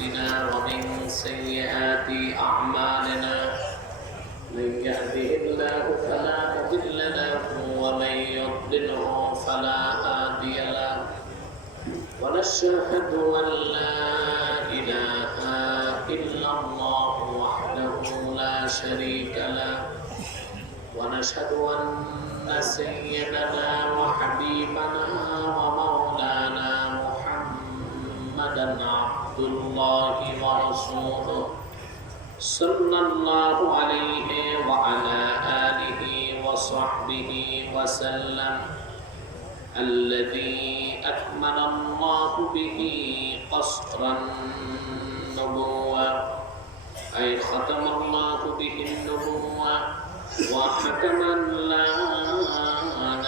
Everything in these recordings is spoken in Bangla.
أنفسنا ومن سيئات أعمالنا من يهده الله فلا مضل له ومن يضلله فلا هادي له ونشهد أن لا إله إلا الله وحده لا شريك له ونشهد أن سيدنا وحبيبنا ومولانا محمدا عبد الله ورسوله صلى الله عليه وعلى آله وصحبه وسلم الذي أكمل الله به قصر النبوة أي ختم الله به النبوة وحكما لا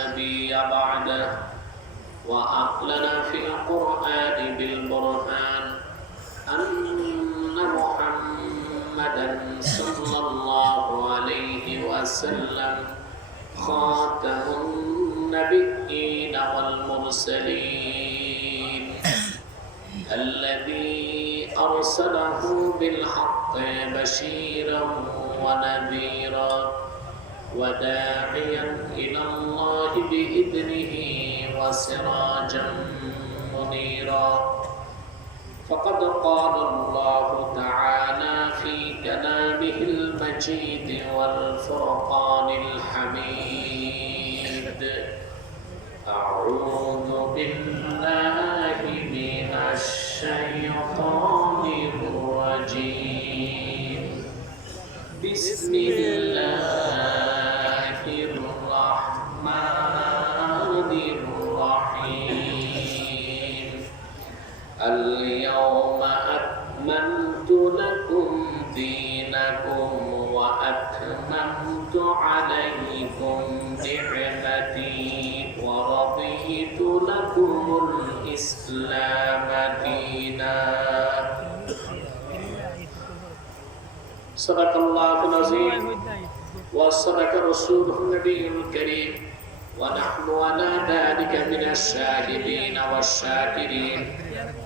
نبي بعده وأعلن في القرآن بالبرهان أن محمدا صلى الله عليه وسلم خاتم النبيين والمرسلين الذي أرسله بالحق بشيرا ونذيرا وداعيا إلى الله بإذنه وسراجا منيرا فقد قال الله تعالى في كلامه المجيد والفرقان الحميد أعوذ بالله من الشيطان الرجيم بسم الله الرحمن الرحيم اليوم أكملت لكم دينكم وأتممت عليكم نعمتي ورضيت لكم الإسلام دينا صدق الله العظيم وصدق رسوله النبي الكريم ونحن على ذلك من الشاهدين والشاكرين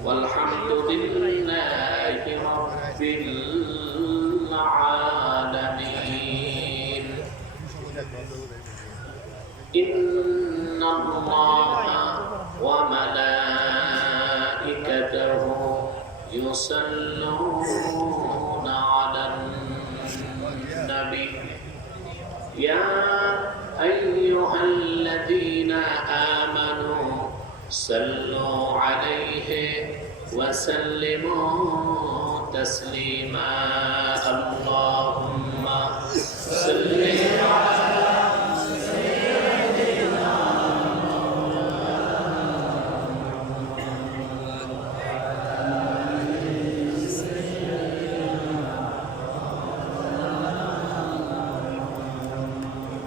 والحمد لله رب العالمين إن الله وملائكته يصلون على النبي يا أيها الذين آمنوا صلوا عليه وسلموا تسليما اللهم صل على سيدنا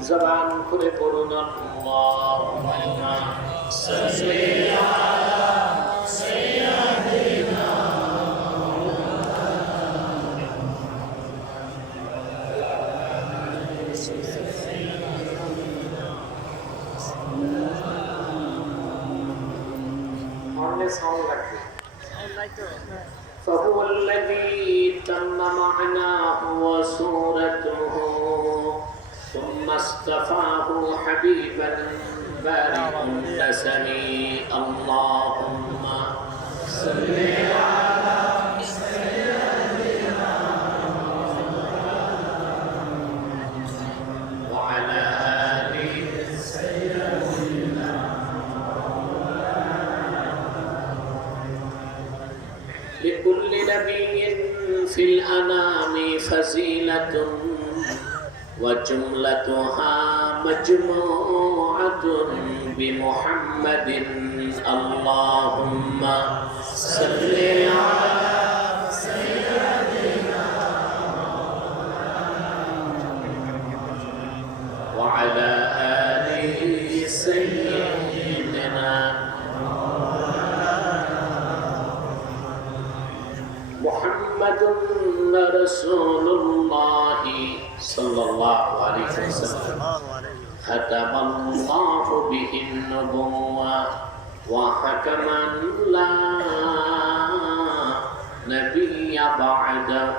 زبان করে পড়ুন আল্লাহুম্মা সাল্লি আলা সাইয়্যিদিনা অনেক সাউন্ড লাগবে فهو الذي تم معناه وصورته ثم اصطفاه حبيبا بارئ النسمي اللهم صل على سيدنا وعلى آل سيدنا لكل نبي في الأنام فزيلة وجملتها مجموعة بمحمد اللهم صل على سيدنا وعلى آل سيدنا محمد رسول الله صلى الله عليه وسلم ختم الله به النبوة وحكما لا نبي بعده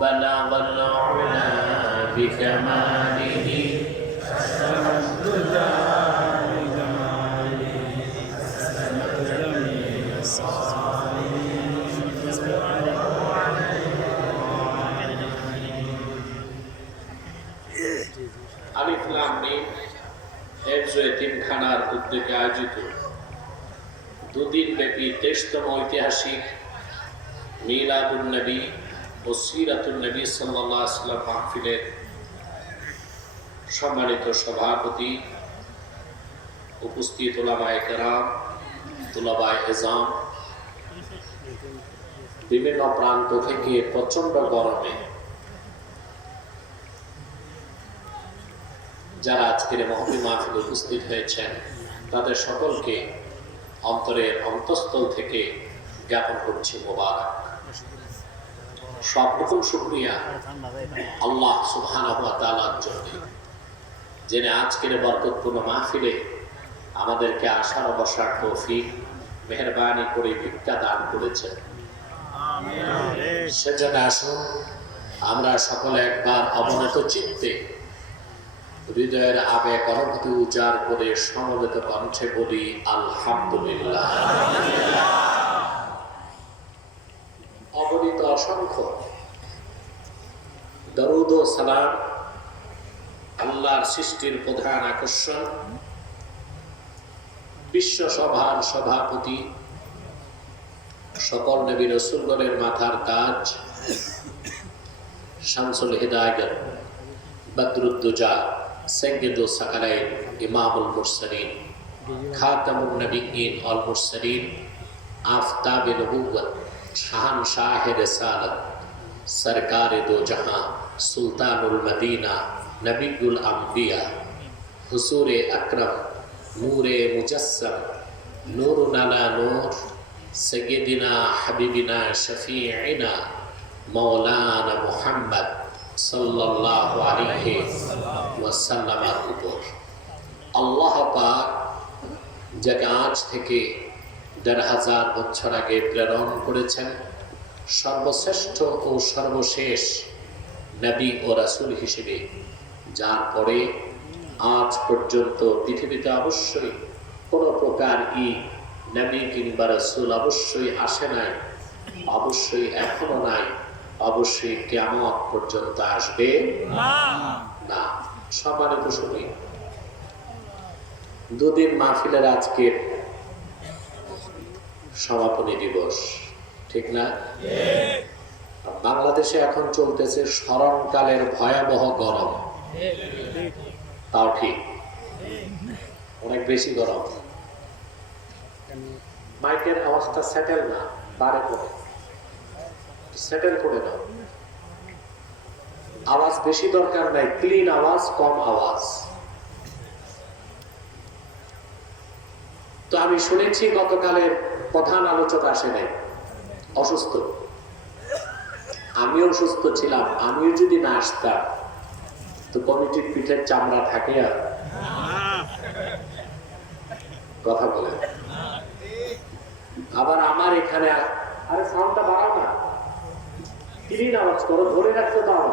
بلغ العلا بكماله আলিফ লাম মিম হিফজ এতিমখানার উদ্যোগে আয়োজিত দুদিন ব্যাপী 23তম ঐতিহাসিক মিলাদুন নবী ও সিরাতুন নবী সাল্লাল্লাহু আলাইহি ওয়াসাল্লাম মাহফিলের সম্মানিত সভাপতি, উপস্থিত উলামায়ে কেরাম, তুলাবায়ে ইজাম, বিভিন্ন প্রান্ত থেকে প্রচন্ড গরমে যারা আজকের মহফিল মাহফিলে উপস্থিত হয়েছেন তাদের সকলকে অন্তরের অন্তঃস্থল থেকে জ্ঞাপন করছি মোবারক। সব রকম শুকরিয়া আল্লাহ সুবহানাহু ওয়া তাআলার জন্য, যিনি আজকের বরকতপূর্ণ মাহফিলে আমাদেরকে আসার বসার তৌফিক মেহেরবানি করে ভিক্ষা দান করেছেন। সেজন্য আসুন আমরা সকলে একবার অবনত চিত্তে হৃদয়ের আবেগ অনুভূতি উজাড় করে সমবেত কণ্ঠে বলি আলহামদুলিল্লাহ। অগণিত অসংখ্য দরুদ ও সালাম আল্লাহর সৃষ্টির প্রধান আকর্ষণ, বিশ্ব সভার সভাপতি, সকল নবী রাসূলগণের মাথার তাজ, শামসুল হিদায়াত, বদরুদ্দুজা, সৈয়দুস সাকালাইন, ইমামুল মুরসালিন, খাতামুন নবিয়্যিন ওয়াল মুরসালিন, আফতাবে নবুওয়াত, শাহনশাহে রিসালাত, সরকারে দো জাহান, সুলতানুল মদিনা, নবিয়ুল আম্বিয়া, হুজুরে আকরাম, নূরে মুজাসসাম, নূরুন আলা নূর, সাইয়্যিদিনা হাবিবিনা শফিঈনা মাওলানা মুহাম্মদ সাল্লাল্লাহু আলাইহি ওয়াসাল্লামের উপর আল্লাহ পাক যাকে আজ থেকে ১৫০০ বছর আগে প্রেরণ করেছেন সর্বশ্রেষ্ঠ ও সর্বশেষ নবী ও রাসূল হিসেবে, যার পরে আজ পর্যন্ত পৃথিবীতে অবশ্যই কোনো প্রকার নবী কিংবা রাসূল অবশ্যই আসে নাই, অবশ্যই এখনো নাই, অবশ্যই কিয়ামত পর্যন্ত আসবে না। সম্মানিত শুনি, দুদিন মাহফিলের আজকের সমাপনী দিবস, ঠিক না? বাংলাদেশে এখন চলতেছে স্মরণকালের ভয়াবহ গরম, তাও ঠিক অনেক বেশি গরম। মাইকের আওয়াজটা সেটেল না, বারে করে সেটেল করে দাও। আওয়াজ বেশি দরকার নাই, ক্লিন আওয়াজ, কম আওয়াজ। তো আমি শুনেছি গতকালের প্রধান আলোচক আসে নাই, অসুস্থ। আমিও অসুস্থ ছিলাম, আমিও যদি না আসতাম তো কমিটির পিঠের চামড়া থাকে আর কথা বলে। আবার আমার এখানে আরে সাউন্ডটা বাড়াও না, ক্লিন আওয়াজ করো, ধরে রাখতে দাও।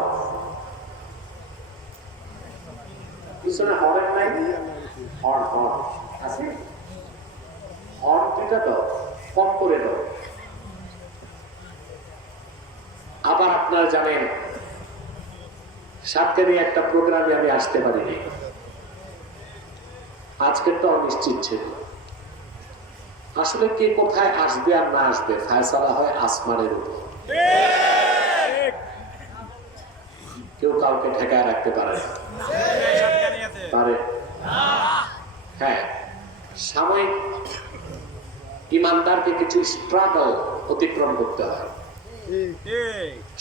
পিছনে হর্ন নাই, হর্ন হর্ন আছে, হর্ন দুইটা দাও, কম করে দাও। আবার আপনারা জানেন সাতকারি একটা প্রোগ্রামে আমি আসতে পারিনি, আজকের তো অনিশ্চিত ছিল। আসলে কে কোথায় আসবে আর না আসবে ফায়সালা হয় আসমানের উপর, কেউ কাউকে ঠেকায় রাখতে পারে না, পারে? হ্যাঁ, সাময়িক ইমানদারকে কিছু স্ট্রাগল অতিক্রম করতে হয়,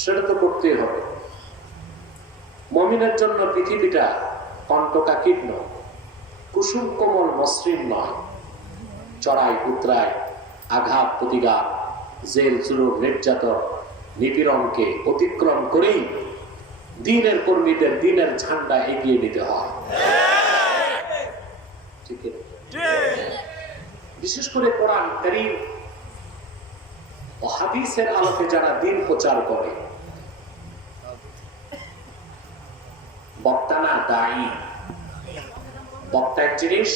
সেটা তো করতেই হবে। মুমিনের জন্য পৃথিবীটা কণ্টকাকীর্ণ, কুসুম কোমল মসৃণ নয়। চড়াই উতরাই, আঘাত প্রতিঘাত, জেল জুলুম নির্যাতন নিপীড়নকে অতিক্রম করেই দ্বীনের কর্মীদের দ্বীনের ঝান্ডা এগিয়ে নিতে হয়। বিশেষ করে কোরআন কারীম ও হাদিসের আলোকে যারা দিন প্রচার করে, বক্তা না দায়ী। বক্তা এক জিনিস,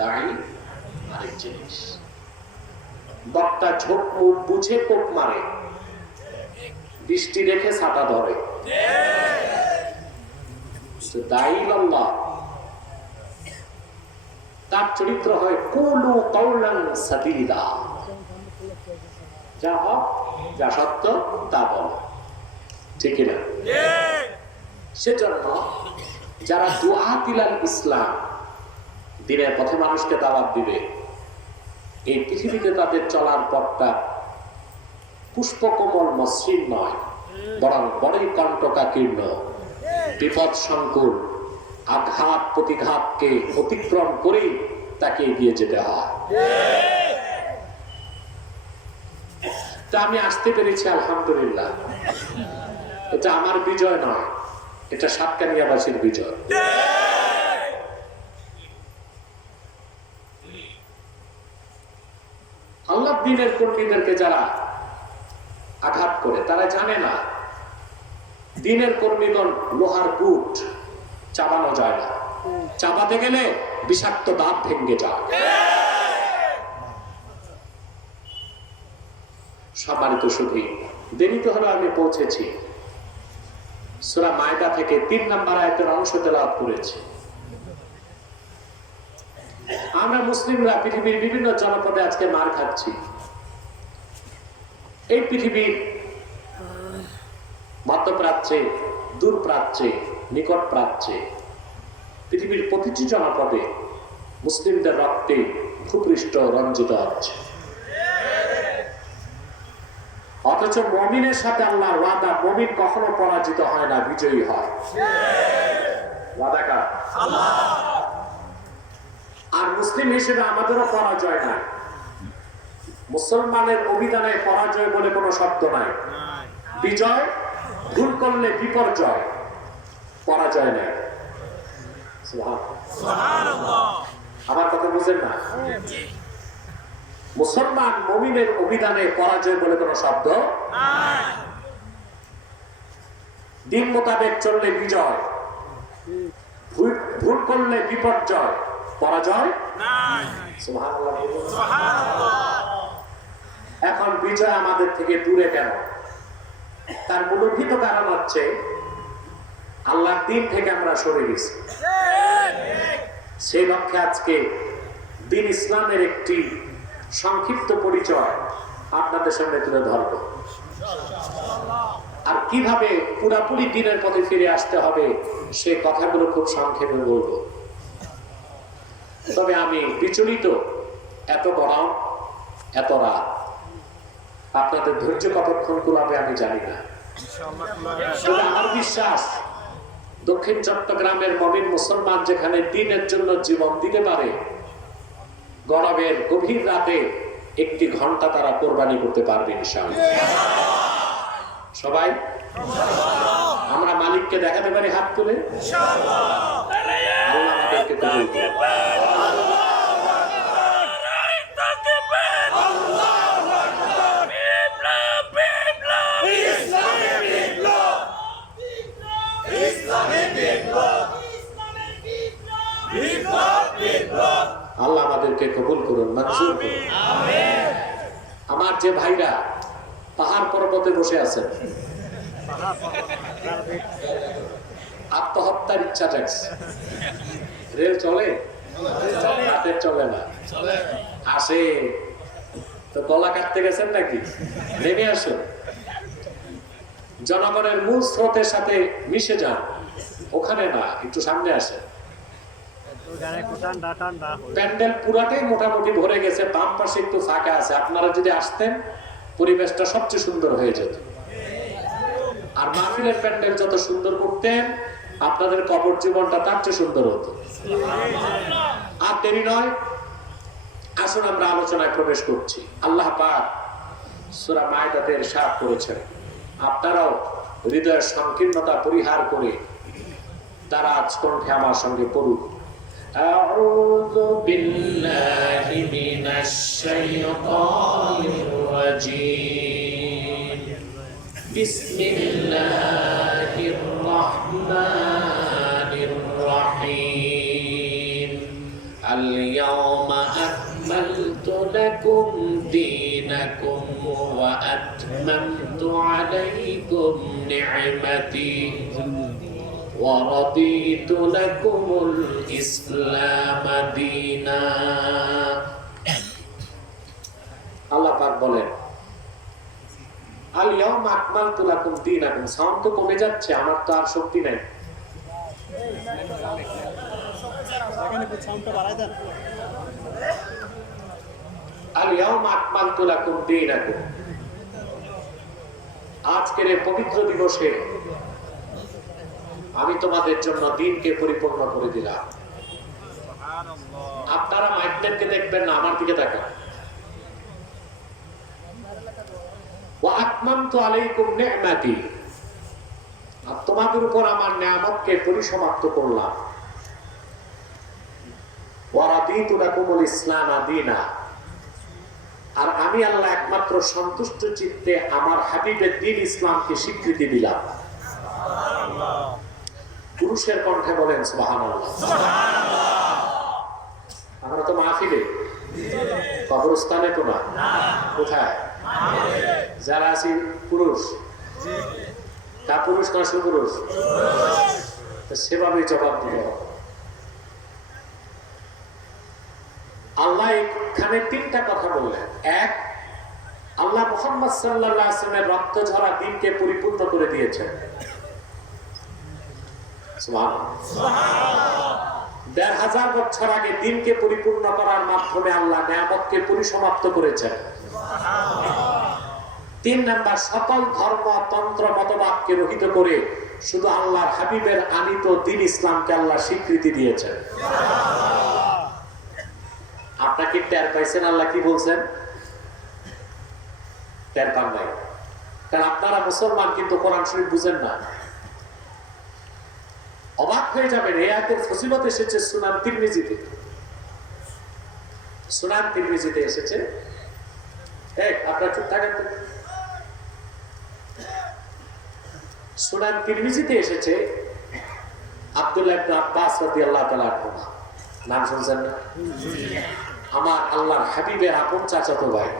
দায়ী আরেক জিনিস। বক্তা ঝোঁক মুখ বুঝে কোপ মারে, দৃষ্টি রেখে ছাতা ধরে। দায়ী আল্লাহ, তার চরিত্র হয় কুলু কাউলান সাদীদা, যা হক যা সত্য তা বলো, ঠিক না? সেজন্য যারা দুআতিলাল ইসলাম, দিনের পথে মানুষকে দাওয়াত দিবে, এই পৃথিবীতে তাদের চলার পথটা পুষ্পকমল মসৃণ নয়, বরং বড়ই কণ্টকাকীর্ণ, বিপদ সংকুল, আঘাত প্রতিঘাতকে অতিক্রম করেই তাকে এগিয়ে যেতে হয়। তা আমি আসতে পেরেছি আলহামদুলিল্লাহ। এটা আমার বিজয় নয়, এটা সাতকানিয়াবাসীর বিজয়। আল্লাহ দ্বীনের কর্মীদেরকে যারা আঘাত করে, তারা জানে না দ্বীনের কর্মীগণ লোহার গুট, চাবানো যায় না, চাবাতে গেলে বিষাক্ত দাঁত ভেঙে যায়। সম্মানিত সুধী, দেরিতে হলো আমি পৌঁছেছি। সূরা মায়দা থেকে 3 নম্বর আয়াতের অংশ তেলাওয়াত করেছি। আমরা মুসলিমরা পৃথিবীর বিভিন্ন জনপদে আজকে মার খাচ্ছি। এই পৃথিবীর মধ্যপ্রাচ্যে, দূরপ্রাচ্যে, নিকট প্রাচ্যে, পৃথিবীর প্রতিটি জনপদে মুসলিমদের রক্তে ভূপৃষ্ঠ রঞ্জিত হচ্ছে। অথচ মুমিনের সাথে আল্লাহর ওয়াদা, মুমিন কখনো পরাজিত হয় না, বিজয়ী হয়। ওয়াদা কার? আল্লাহ। আর মুসলিম হিসেবে আমাদেরও পরাজয় নাই। মুসলমানের অভিধানে পরাজয় বলে কোনো শব্দ নাই। বিজয়, ভুল করলে বিপর্যয়, পরাজয় নাই। সুবহানাল্লাহ। আমার কথা বুঝেন না? মুসলমান মুমিনের অভিধানে পরাজয় বলে কোনো শব্দ নাই। দিন মোতাবেক চললে বিজয়, ভুল করলে বিপর্যয়, পরাজয় নাই। সুবহানাল্লাহ। এখন বিজয় আমাদের থেকে দূরে কেন? তার মূলভূত কারণ হচ্ছে আল্লাহর দ্বীন থেকে আমরা সরে গেছি। সেই লক্ষ্যে আজকে দ্বীন ইসলামের একটি সংক্ষিপ্ত পরিচয় আপনাদের সামনে তুলে ধরব, আর কিভাবে পুরাপুরি দ্বীনের পথে ফিরে আসতে হবে সেই কথাগুলো খুব সংক্ষেপে বলবো। তবে আমি বিচলিত, এত গরম, এত রাত, আপনাদের ধৈর্য কতক্ষণ কুলাবে আমি জানি না। তবে আমার বিশ্বাস, দক্ষিণ চট্টগ্রামের মুমিন মুসলমান যেখানে দ্বীনের জন্য জীবন দিতে পারে, গরমের গভীর রাতে 1 ঘন্টা তারা কোরবানি করতে পারবে ইনশাআল্লাহ। সবাই আমরা মালিককে দেখাতে পারি হাত তুলে ইনশাআল্লাহ। আল্লাহ আমাদেরকে কবুল করুন। আল্লাহ আমাদেরকে কবুল করুন, মঞ্জুর করুন। আমার যে ভাইরা পাহাড় পর্বতে বসে আছেন, আত্মহত্যার ইচ্ছা জাগছে। রেল চলে, রাতের চলে না, আসে তো গলা কাটতে গেছেন নাকি? নেমে আসুন, জনগণের মূল স্রোতের সাথে মিশে যান। ওখানে না, একটু সামনে আসেন। প্যান্ডেল পুরাটাই মোটামুটি ভরে গেছে, বাম পাশে একটু ফাঁকা আছে। আপনারা যদি আসতেন, পরিবেশটা সবচেয়ে সুন্দর হয়ে যেত। আর মাহফিলের প্যান্ডেল যত সুন্দর করতেন, আপনাদের কবর জীবনটা তার চেয়ে সুন্দর হতো। আর দেরি নয়, আসুন আমরা আলোচনায় প্রবেশ করছি। আল্লাহ পাক সূরা মায়দাতে ইরশাদ করেছেন, আপনারাও হৃদয়ের সংকীর্ণতা পরিহার করে দারাজ কণ্ঠে আমার সঙ্গে পড়ুন। أعوذ بالله من الشيطان الرجيم بسم الله الرحمن الرحيم اليوم أكملت لكم دينكم وأتممت عليكم نعمتي ورضيت لكم الإسلام دينا আল্লাহ পাক বলেন আল ইয়াউমা আকমালতু লাকুম দীনাকুম। সাউন্ড তো কমে যাচ্ছে, আমার তো আর শক্তি নাই। আল ইয়াউমা আকমালতু লাকুম দীনাকুম। আজকের এই পবিত্র দিবসে আমি তোমাদের জন্য দিনকে পরিপূর্ণ করে দিলাম। আপনারা মাইকদেরকে দেখবেন না, আমার দিকে তাকান। ওয়া আতমামতু আলাইকুম নি'মাতি, আর তোমাদের উপর আমার নিয়ামতকে পরিসমাপ্ত করলাম। ওয়া রাদিতু লাকুমুল ইসলাম দীনা, আর আমি আল্লাহ একমাত্র সন্তুষ্ট চিত্তে আমার হাবিবের দ্বীন ইসলামকে স্বীকৃতি দিলাম। পুরুষের কণ্ঠে বলেন সুবহানাল্লাহ। আমরা তো মাহফিলে, কবরস্থানে তো না, কোথায়? যারা আছি পুরুষ, তা পুরুষ না সুপুরুষ? সেভাবে জবাব দিতে হবে। আল্লাহ এখানে তিনটা কথা বললেন। এক, আল্লাহ মুহাম্মদ সাল্লাল্লাহু আলাইহি ওয়াসাল্লামের রক্ত ঝরা দিনকে পরিপূর্ণ করে দিয়েছেন। সুবহানাল্লাহ। ১৫০০ বছর আগে দিনকে পরিপূর্ণ করার মাধ্যমে আল্লাহ নিয়ামতকে পরিসমাপ্ত করেছেন। তিন নাম্বার, সকল ধর্ম তন্ত্র মতবাদকে রহিত করে শুধু আল্লাহর হাবিবের আনিত দ্বীন ইসলামকে আল্লাহ স্বীকৃতি দিয়েছেন। আপনাকে টের পাইছেন আল্লাহ কি বলছেন? টের পান নাই, কারণ আপনারা মুসলমান কিন্তু কোরআন শরীফ বুঝেন না। অবাক হয়ে যাবেন, এই আয়াতের ফজিলত এসেছে সুনান তিরমিজিতে। সুনান তিরমিজিতে এসেছে। আপনারা চুপ থাকেন তো। সুনান তিরমিজিতে এসেছে আব্দুল্লাহ ইবনে আব্বাস রাদিয়াল্লাহু তাআলা আনহু, নাম শুনছেন না? আমার আল্লাহর হাবিবের আপন চাচাতো ভাই।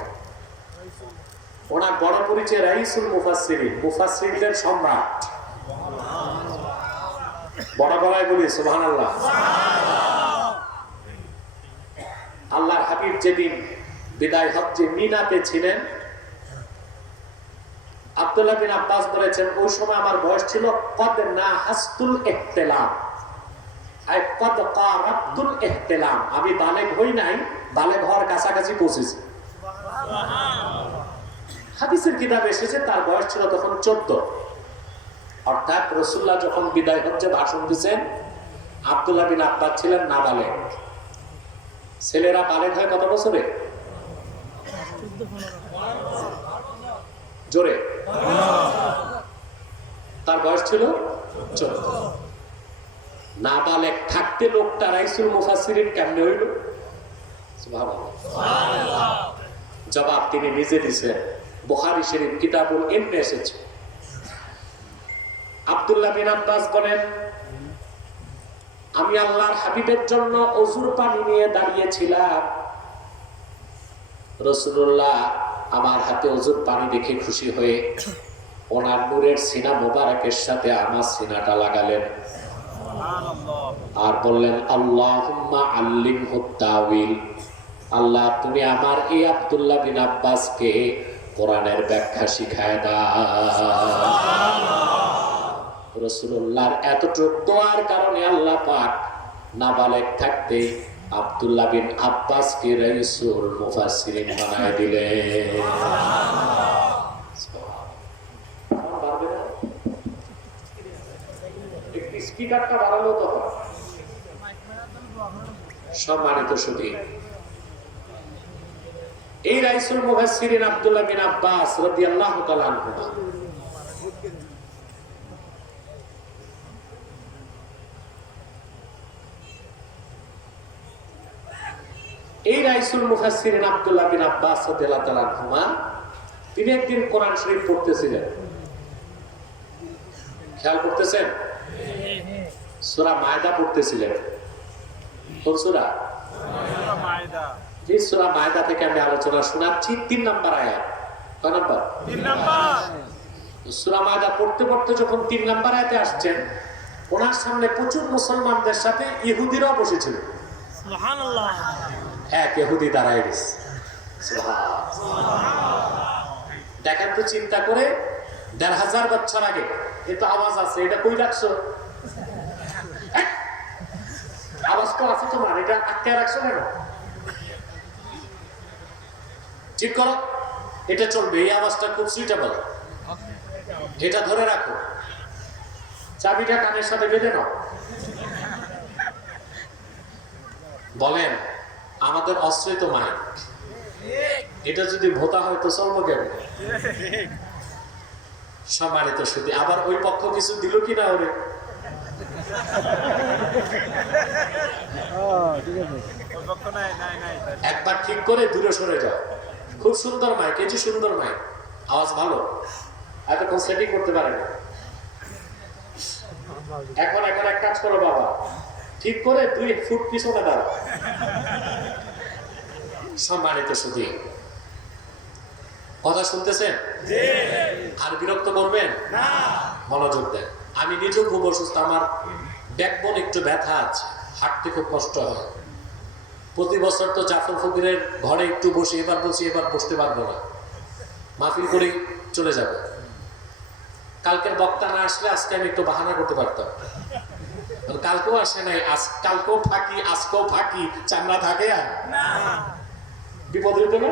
ওনার বড় পরিচয় রাইসুল মুফাসসিরিন, মুফাসসিরদের সম্রাট। বড় গলায় বলি সুবহানাল্লাহ। আল্লাহর হাবিব যেদিন বিদায় হজ্জে মিনাতে ছিলেন, আব্দুল্লাহ বিন আব্বাস বলেছেন ওই সময় আমার বয়স ছিল কদ নাহাসতুল ইহতিলাম, আই কদ কারাতুল ইহতিলাম। আমি বালেগ হই নাই, বালেগ হওয়ার কাছাকাছি পৌঁছেছি। হাদিসের কিতাবে এসেছে তার বয়স ছিল তখন 14। অর্থাৎ রাসূলুল্লাহ যখন বিদায় হজ্জে ভাষণ দিচ্ছেন, আব্দুল্লাহ বিন আব্বাস ছিলেন নাবালেগ। ছেলেরা বালেগ হয় কত বছরে? জোরে। তার বয়স ছিল 14। নাবালেগ থাকতে লোকটা রাইসুল মুফাসসিরিন কেমনে হইল? সুবহানাল্লাহ। জবাব তিনি নিজে দিয়েছেন, বুখারী শরীফ কিতাবুল ইলমে এসেছে। আব্দুল্লাহ বিন আব্বাস বলেন, আমি আল্লাহর হাবিবের জন্য ওযুর পানি নিয়ে দাঁড়িয়েছিলাম। রাসূলুল্লাহ আমার হাতে ওযুর পানি দেখে খুশি হয়ে ওনার নূরের সিনা মোবারকের সাথে আমার সিনাটা লাগালেন আর বললেন, আল্লাহুম্মা আল্লিমহু তাওয়িল। আল্লাহ তুমি আমার এই আব্দুল্লাহ বিন আব্বাসকে কোরআনের ব্যাখ্যা শিখায় দাও। রাসূলুল্লাহর এতটুকু দোয়ার কারণে আল্লাহ পাক নাবালেগ থাকতে আব্দুল্লাহ বিন আব্বাসকে রাইসুল মুফাসসিরিন বানায় দিলেন। স্পিকারটা বাড়ালো তো। সম্মানিত সুধী, এই রাইসুল মুফাসসিরিন আব্দুল্লাহ বিন আব্বাস রাদিয়াল্লাহু তাআলা আনহু এই রাইসুল মুফাসসিরিন আব্দুল্লাহ বিন আব্বাস রাদিয়াল্লাহু তাআলা আনহুমা তিনি একদিন কোরআন শরীফ পড়তেছিলেন। খেয়াল করতেছেন? সূরা মায়দা পড়তেছিলেন। কোন সূরা? মায়দা। এই সূরা মায়দা থেকে আমি আলোচনা শোনাচ্ছি 3 নম্বর আয়াত। কয় নম্বর? 3 নম্বর। সূরা মায়দা পড়তে পড়তে যখন 3 নম্বর আয়াতে আসছেন, ওনার সামনে প্রচুর মুসলমানদের সাথে ইহুদিরাও বসেছিল। সুবহানাল্লাহ। এক ইহুদি দাঁড়ায় গেছে। দেখেন তো, চিন্তা করে ১৫০০ বছর আগে এটা আওয়াজ আছে, এটা কই রাখছো? আওয়াজ তো আছে তোমার, এটা আটকে রাখছো কেন? ঠিক করো, এটা চলবে, এই আওয়াজটা খুব সুইটেবল, এটা ধরে রাখো, চাবিটা কানের সাথে বেঁধে নাও। বলেন, আমাদের অস্ত্রই তো মাইক, এটা যদি ভোতা হয় তো চলবো কেন? সম্মানিত শুধু আবার ওই পক্ষ কিছু দিল কিনা ওরে? একবার ঠিক করে দূরে সরে যাও। খুব সুন্দর মাইক, এই যে সুন্দর মাইক, আওয়াজ ভালো, এতক্ষণ সেটিং করতে পারে না। এখন এক কাজ করো বাবা, ঠিক করে 2 ফুট পিছনে দাঁড়াও। সম্মানিত শুধু কথা শুনতেছেন? আর বিরক্ত করবেন না, মনোযোগ দেন। আমি নিজেও খুব অসুস্থ, আমার ব্যাকবোন একটু ব্যথা আছে, হাঁটতে খুব কষ্ট হয়। প্রতি বছর তো জাফর ফকিরের ঘরে একটু বসে, এবার বলছি এবার বসতে পারবো না, মাহফিল করে চলে যাবে। কালকের বক্তা না আসলে আজকে আমি একটু বাহানা করতে পারতাম, কালকেও আসে নাই, কালকেও ফাঁকি, আজকেও ফাঁকি, চামড়া থাকে আর বিপদ হইতো না।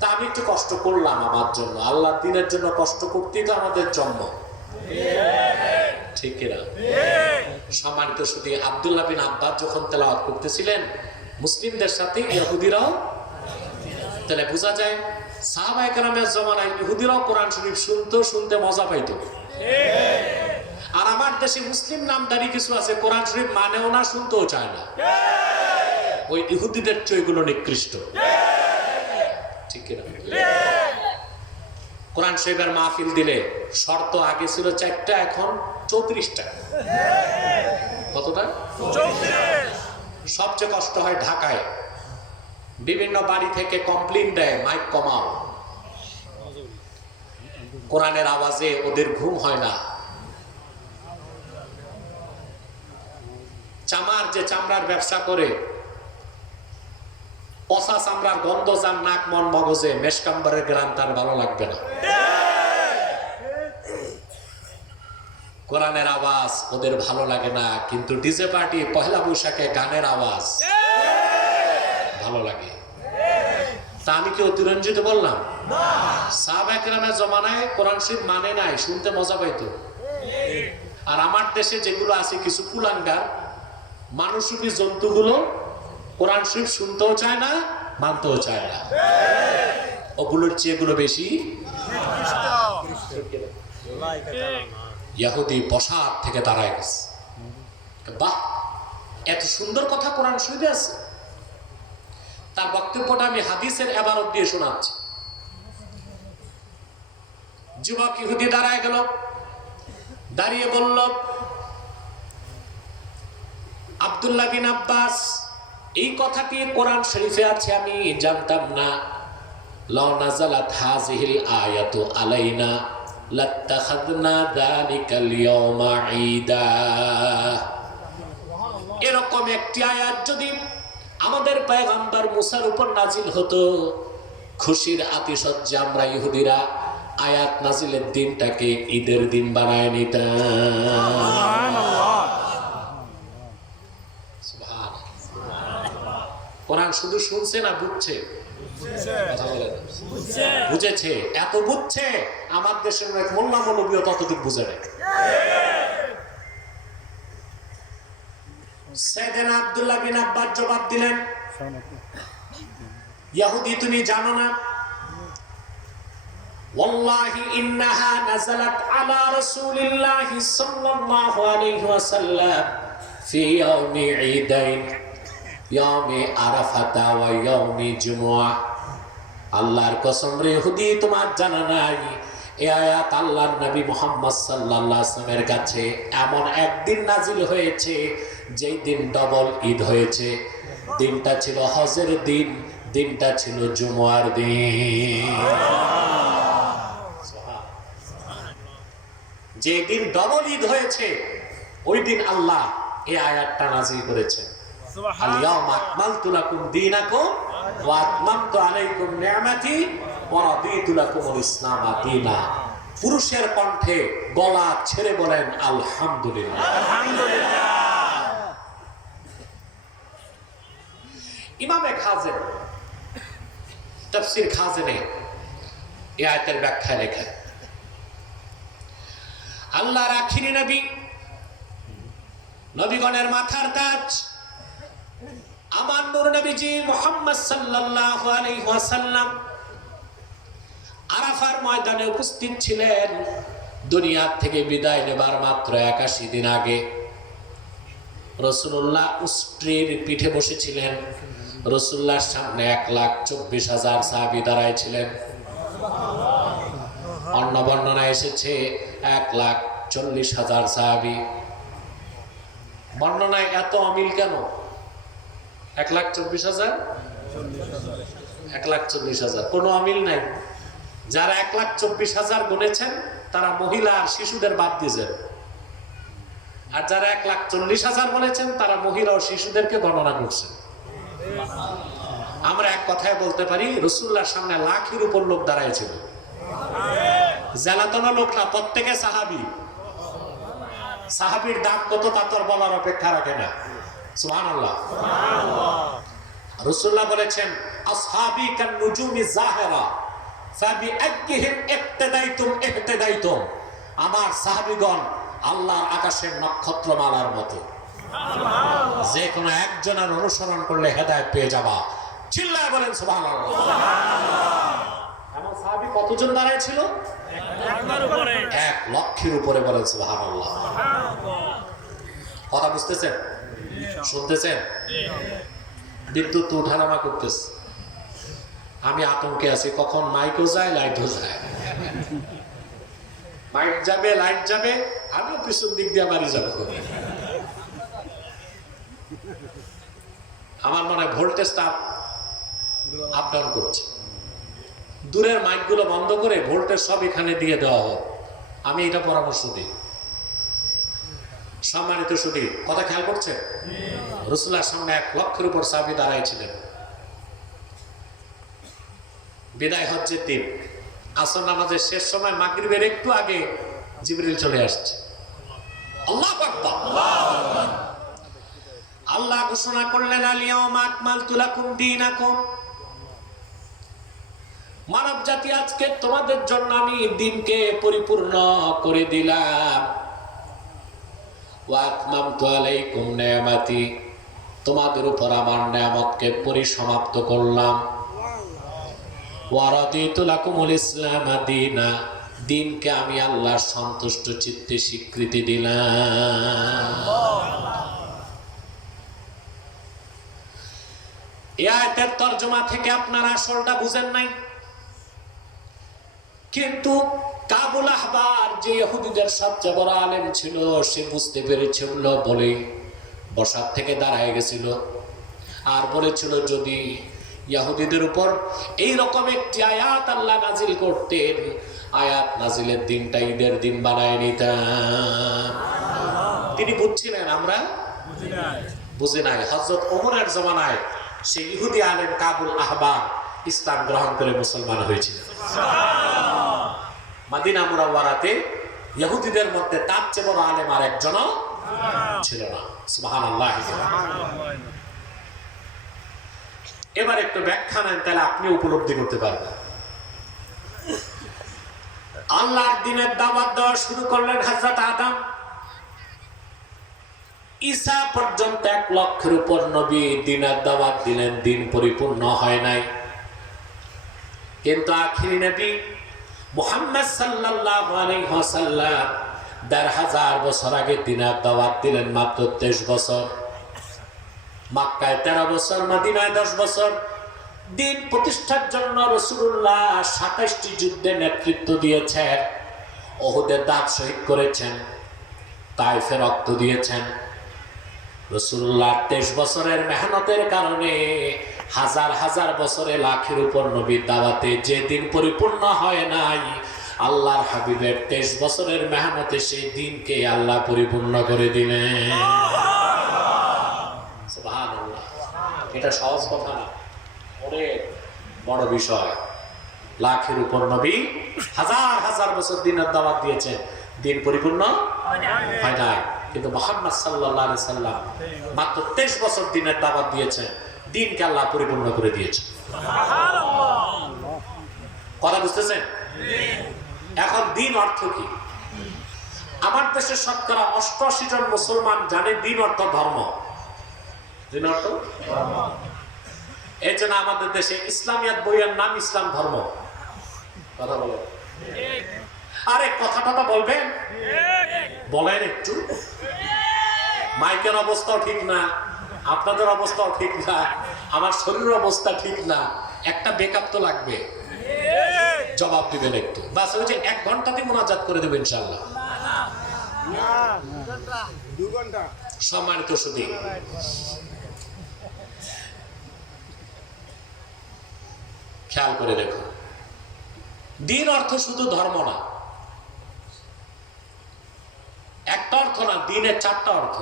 তা আমি একটু কষ্ট করলাম আমার জন্য, আল্লাহ দিনের জন্য কষ্ট করতেই তো আমাদের জন্ম, ঠিক কিনা? সম্মানিত শুধু আব্দুল্লাহ বিন আব্বাস যখন তেলাওয়াত করতেছিলেন, মুসলিমদের সাথে ইহুদিরাও, তাহলে বোঝা যায় সাহাবায়ে কেরামের জমানায় ইহুদিরাও কোরআন শরীফ শুনতে মজা পাইতো। আর আমার দেশে মুসলিম নামদারি কিছু আছে, কোরআন শরীফ মানেও না, শুনতেও চায় না। ওই ইহুদিদের চেয়ে এগুলো নিকৃষ্ট, ঠিক কিনা? কোরআন শরীফের মাহফিল দিলে শর্ত আগে ছিল 4টা, এখন 34টা। কতটা? 34। সবচেয়ে কষ্ট হয় ঢাকায়, বিভিন্ন বাড়ি থেকে কমপ্লেইন দেয়, মাইক কমাও। কোরআনের আওয়াজে ওদের ঘুম হয় না। চামড়ার ব্যবসা করে, পচা চামড়ার গন্ধ যার নাক মন মগজে, মেশকাম্বারের গ্রাম তার ভালো লাগবে না। কোরআনের আওয়াজ ওদের ভালো লাগে না, কিন্তু ডিজে পার্টি, পহেলা বৈশাখে গানের আওয়াজ ভালো লাগে। তা আমি কি অতিরঞ্জিত বললাম? সাহাবায়ে কেরামের জমানায় কোরআন শরীফ মানে নাই, শুনতে মজা পাইতো। আর আমার দেশে যেগুলো আছে কিছু কুলাঙ্গার মানুষরূপী জন্তুগুলো কোরআন শরীফ শুনতেও চায় না, মানতেও চায় না, ওগুলোর চেয়ে এগুলো বেশি। ইহুদি বসার থেকে দাঁড়ায় গেছে, বাহ, এত সুন্দর কথা কোরআন শরীফে আছে। তার বক্তব্যটা আমি হাদিসের ইবারত দিয়ে শোনাচ্ছি। যুবক ইহুদি দাঁড়ায় গেল, দাঁড়িয়ে বলল, আব্দুল্লাহ বিন আব্বাস, এই কথাটি কোরআন শরীফে আছে আমি জানতাম না। লাউ নাযালাত হাযিহিল আয়াতু আলাইনা লাত্তাখাযনা যালিকাল ইয়াওমা ঈদা। এরকম একটি আয়াত যদি আমাদের পয়গম্বর মুসার উপর নাজিল হতো, খুশির আতিশয্যে আমরা ইহুদিরা আয়াত নাজিলের দিনটাকে ঈদের দিন বানায় নিতাম। কোরআন শুধু শুনছে না, বুঝছে? বুঝেছে, এত বুঝছে আমার দেশের এক মোল্লা মৌলবীও ততটুকু বুঝে নেয়। সাইয়েদনা আব্দুল্লাহ বিন আব্বাস জবাব দিলেন, ইহুদি তুমি জানো না, ওয়াল্লাহি ইন্নাহা নাযালাত আলা রাসূলিল্লাহি সাল্লাল্লাহু আলাইহি ওয়াসাল্লাম ফি ইয়াউমি ঈদাইন। ইয়াউমে আরাফাতা ওয়া ইয়াউমে জুমুআহ। আল্লাহর কসম রে ইহুদি, তোমার জানা নাই এই আয়াত আল্লাহর নবী মুহাম্মদ সাল্লাল্লাহু আলাইহি ওয়াসাল্লামের কাছে এমন একদিন নাজিল হয়েছে যেই দিন ডবল ঈদ হয়েছে। দিনটা ছিল হজের দিন, দিনটা ছিল জুমুয়ার দিন। যে দিন ডবল ঈদ হয়েছে ওই দিন আল্লাহ এই আয়াতটা নাজিল করেছেন, আল ইয়াউমা আকমালতু লাকুম দীনাকুম ওয়া আতমামতু আলাইকুম নি'মাতি ওয়া রাদিতু লাকুমুল ইসলাম দীনা। পুরুষের কণ্ঠে গলা ছেড়ে বলেন আলহামদুলিল্লাহ। আলহামদুলিল্লাহ। ইমামে খাজেন তাফসীর খাজেনে এই আয়াতের ব্যাখ্যা লেখেন, আল্লাহর আখিরি নবী, নবীগণের মাথার তাজ আমার নূর নবীজি মুহাম্মদ সাল্লাল্লাহু আলাইহি ওয়াসাল্লাম আরাফার ময়দানে উপস্থিত ছিলেন। দুনিয়া থেকে বিদায় নেবার মাত্র 81 দিন আগে রাসূলুল্লাহ উষ্ট্রির পিঠে বসেছিলেন। রাসূলুল্লাহর সামনে 1,24,000 সাহাবী দাঁড়ায় ছিলেন। অন্য বর্ণনায় এসেছে 1,40,000 সাহাবী। বর্ণনায় এত অমিল কেন? 1,24,000 1,40,000 কোনো অমিল নাই। যারা 1,24,000 গুনেছেন তারা মহিলা আর শিশুদের বাদ দিয়েছেন, আর যারা 1,40,000 বলেছেন তারা মহিলা ও শিশুদেরকে গণনা করছেন। আমরা এক কথায় বলতে পারি রাসূলুল্লাহর সামনে লাখের উপর লোক দাঁড়ায় ছিল। জালাতনা লোক না, প্রত্যেকে সাহাবী। সাহাবীর দাম কত তা তো বলার অপেক্ষা রাখে না। সুবহানাল্লাহ। রাসূলুল্লাহ বলেছেন আসহাবী কান নুজুমি যাহিরা ফাবিআইহিম ইক্তাদাইতুম ইহতাদাইতুম। আমার সাহাবীগণ আল্লাহর আকাশের নক্ষত্রমালার মতো, যে কোনো একজনের অনুসরণ করলে হেদায়েত পেয়ে যাবা। চিল্লায় বলেন সুবহানাল্লাহ। আমার সাহাবী কতজন দাঁড়ায় ছিল? 1,00,000 উপরে। বলেন সুবহানাল্লাহ। কথা বুঝতেছেন? শুনতেছেন? বিদ্যুৎ উঠানামা করতেছে, আমি আতঙ্কে আছি, কখন মাইকও যায় লাইটও যায়। মাইক যাবে লাইট যাবে, আমিও পিছন দিক দিয়ে বাড়ি যাবো। আমার মনে হয় ভোল্টেজটা আপ ডাউন করছে। দূরের মাইকগুলো বন্ধ করে ভোল্টেজ সব এখানে দিয়ে দেওয়া হোক, আমি এটা পরামর্শ দিই। সম্মানিত সুধী, কথা খেয়াল করছে? রাসূলুল্লাহর সামনে 1,00,000 উপর সাহাবী দাঁড়ায় ছিলেন। বিদায় হজ্জের দিন আসর নামাজের শেষ সময়, মাগরিবের একটু আগে জিবরিল চলে আসছে। আল্লাহু আকবার। আল্লাহ ঘোষণা করলেন আল ইয়াউমা আকমালতু লাকুম দীনাকুম। মানব জাতি, আজকে তোমাদের জন্য আমি দিনকে পরিপূর্ণ করে দিলাম। ওয়া আতমামতু আলাইকুম নি'মাতি, তোমাদের উপর আমার নিয়ামতকে পরিসমাপ্ত করলাম। ওয়া রাদিতু লাকুমুল ইসলাম দীনা, দিনকে আমি আল্লাহর সন্তুষ্ট চিত্তে স্বীকৃতি দিলাম। এই আয়াতের তরজমা থেকে আপনারা আসলটা বুঝেন নাই, কিন্তু কাবুল আহবার যে ইহুদিদের সবচেয়ে বড় আলেম ছিল, সে বুঝতে পেরেছিল বলে বসার থেকে দাঁড়ায় গেছিল আর বলেছিল যদি ইহুদিদের উপর এই রকম একটি আয়াত আল্লাহ নাজিল করতেন, আয়াত নাজিলের দিনটা ঈদের দিন বানায় নিতাম। তিনি বুঝছিলেন, আমরা বুঝি নাই। হযরত ওমরের জামানায় সেই ইহুদি আলেম কাবুল আহবার ইসলাম গ্রহণ করে মুসলমান হয়েছিল। মদিনা মুনাওয়ারাতে ইহুদিদের মধ্যে তার চেয়ে বড় আলেম আর একজনও ছিল না। সুবহানাল্লাহ। এবার একটু ব্যাখ্যা নেন, তাহলে আপনি উপলব্ধি করতে পারবেন। আল্লাহর দ্বীনের দাওয়াত দেওয়া শুরু করলেন হযরত আদম। ঈসা পর্যন্ত 1,00,000 উপর নবী দ্বীনের দাওয়াত দিলেন, দিন পরিপূর্ণ হয় নাই। কিন্তু আখিরি নবী মুহাম্মদ সাল্লাল্লাহু আলাইহি ওয়াসাল্লাম 1,500 বছর আগে দ্বীনের দাওয়াত দিলেন মাত্র 23 বছর। মক্কায় 13 বছর, মদিনায় 10 বছর। দিন প্রতিষ্ঠার জন্য রাসূলুল্লাহ 27টি যুদ্ধে নেতৃত্ব দিয়েছেন। উহুদে দাঁত শহীদ করেছেন, তায়েফে রক্ত দিয়েছেন। রাসূলুল্লাহ 23 বছরের মেহনতের কারণে হাজার হাজার বছরে লাখের উপর নবীর দাওয়াতে যে দিন পরিপূর্ণ হয় নাই, আল্লাহর হাবিবের 23 বছরের মেহনতে সেই দিনকে আল্লাহ পরিপূর্ণ করে দিলেন। সুবহানাল্লাহ। এটা সহজ কথা না, অনেক বড় বিষয়। লাখের উপর নবী হাজার হাজার বছর দিনের দাওয়াত দিয়েছেন, দিন পরিপূর্ণ হয় নাই। কিন্তু মুহাম্মদ সাল্লাল্লাহু আলাইহি সাল্লাম মাত্র 23 বছর দিনের দাওয়াত দিয়েছেন, দিনকে আল্লাহ পরিপূর্ণ করে দিয়েছেন। কথা বুঝতেছেন? এখন দিন অর্থ কি? আমার দেশের শতকরা 88 জন মুসলমান জানে দিন অর্থ ধর্ম। দিন অর্থ ধর্ম। এই জন্য আমাদের দেশে ইসলামিয়াত বইয়ের নাম ইসলাম ধর্ম। কথা বলেন, আরে কথাটা বলবেন, বলেন একটু। মাইকের অবস্থাও ঠিক না, আপনাদের অবস্থাও ঠিক না, আমার শরীরের অবস্থা ঠিক না, একটা ব্যাকআপ তো লাগবে। জবাব দিবেন একটু, বাস ওই যে 1 ঘন্টাতে মুনাজাত করে দেবেন ইনশাআল্লাহ। সম্মানিত সুধী, খেয়াল করে দেখুন, দিন অর্থ শুধু ধর্ম না, একটা অর্থ না, দিনের 4টা অর্থ।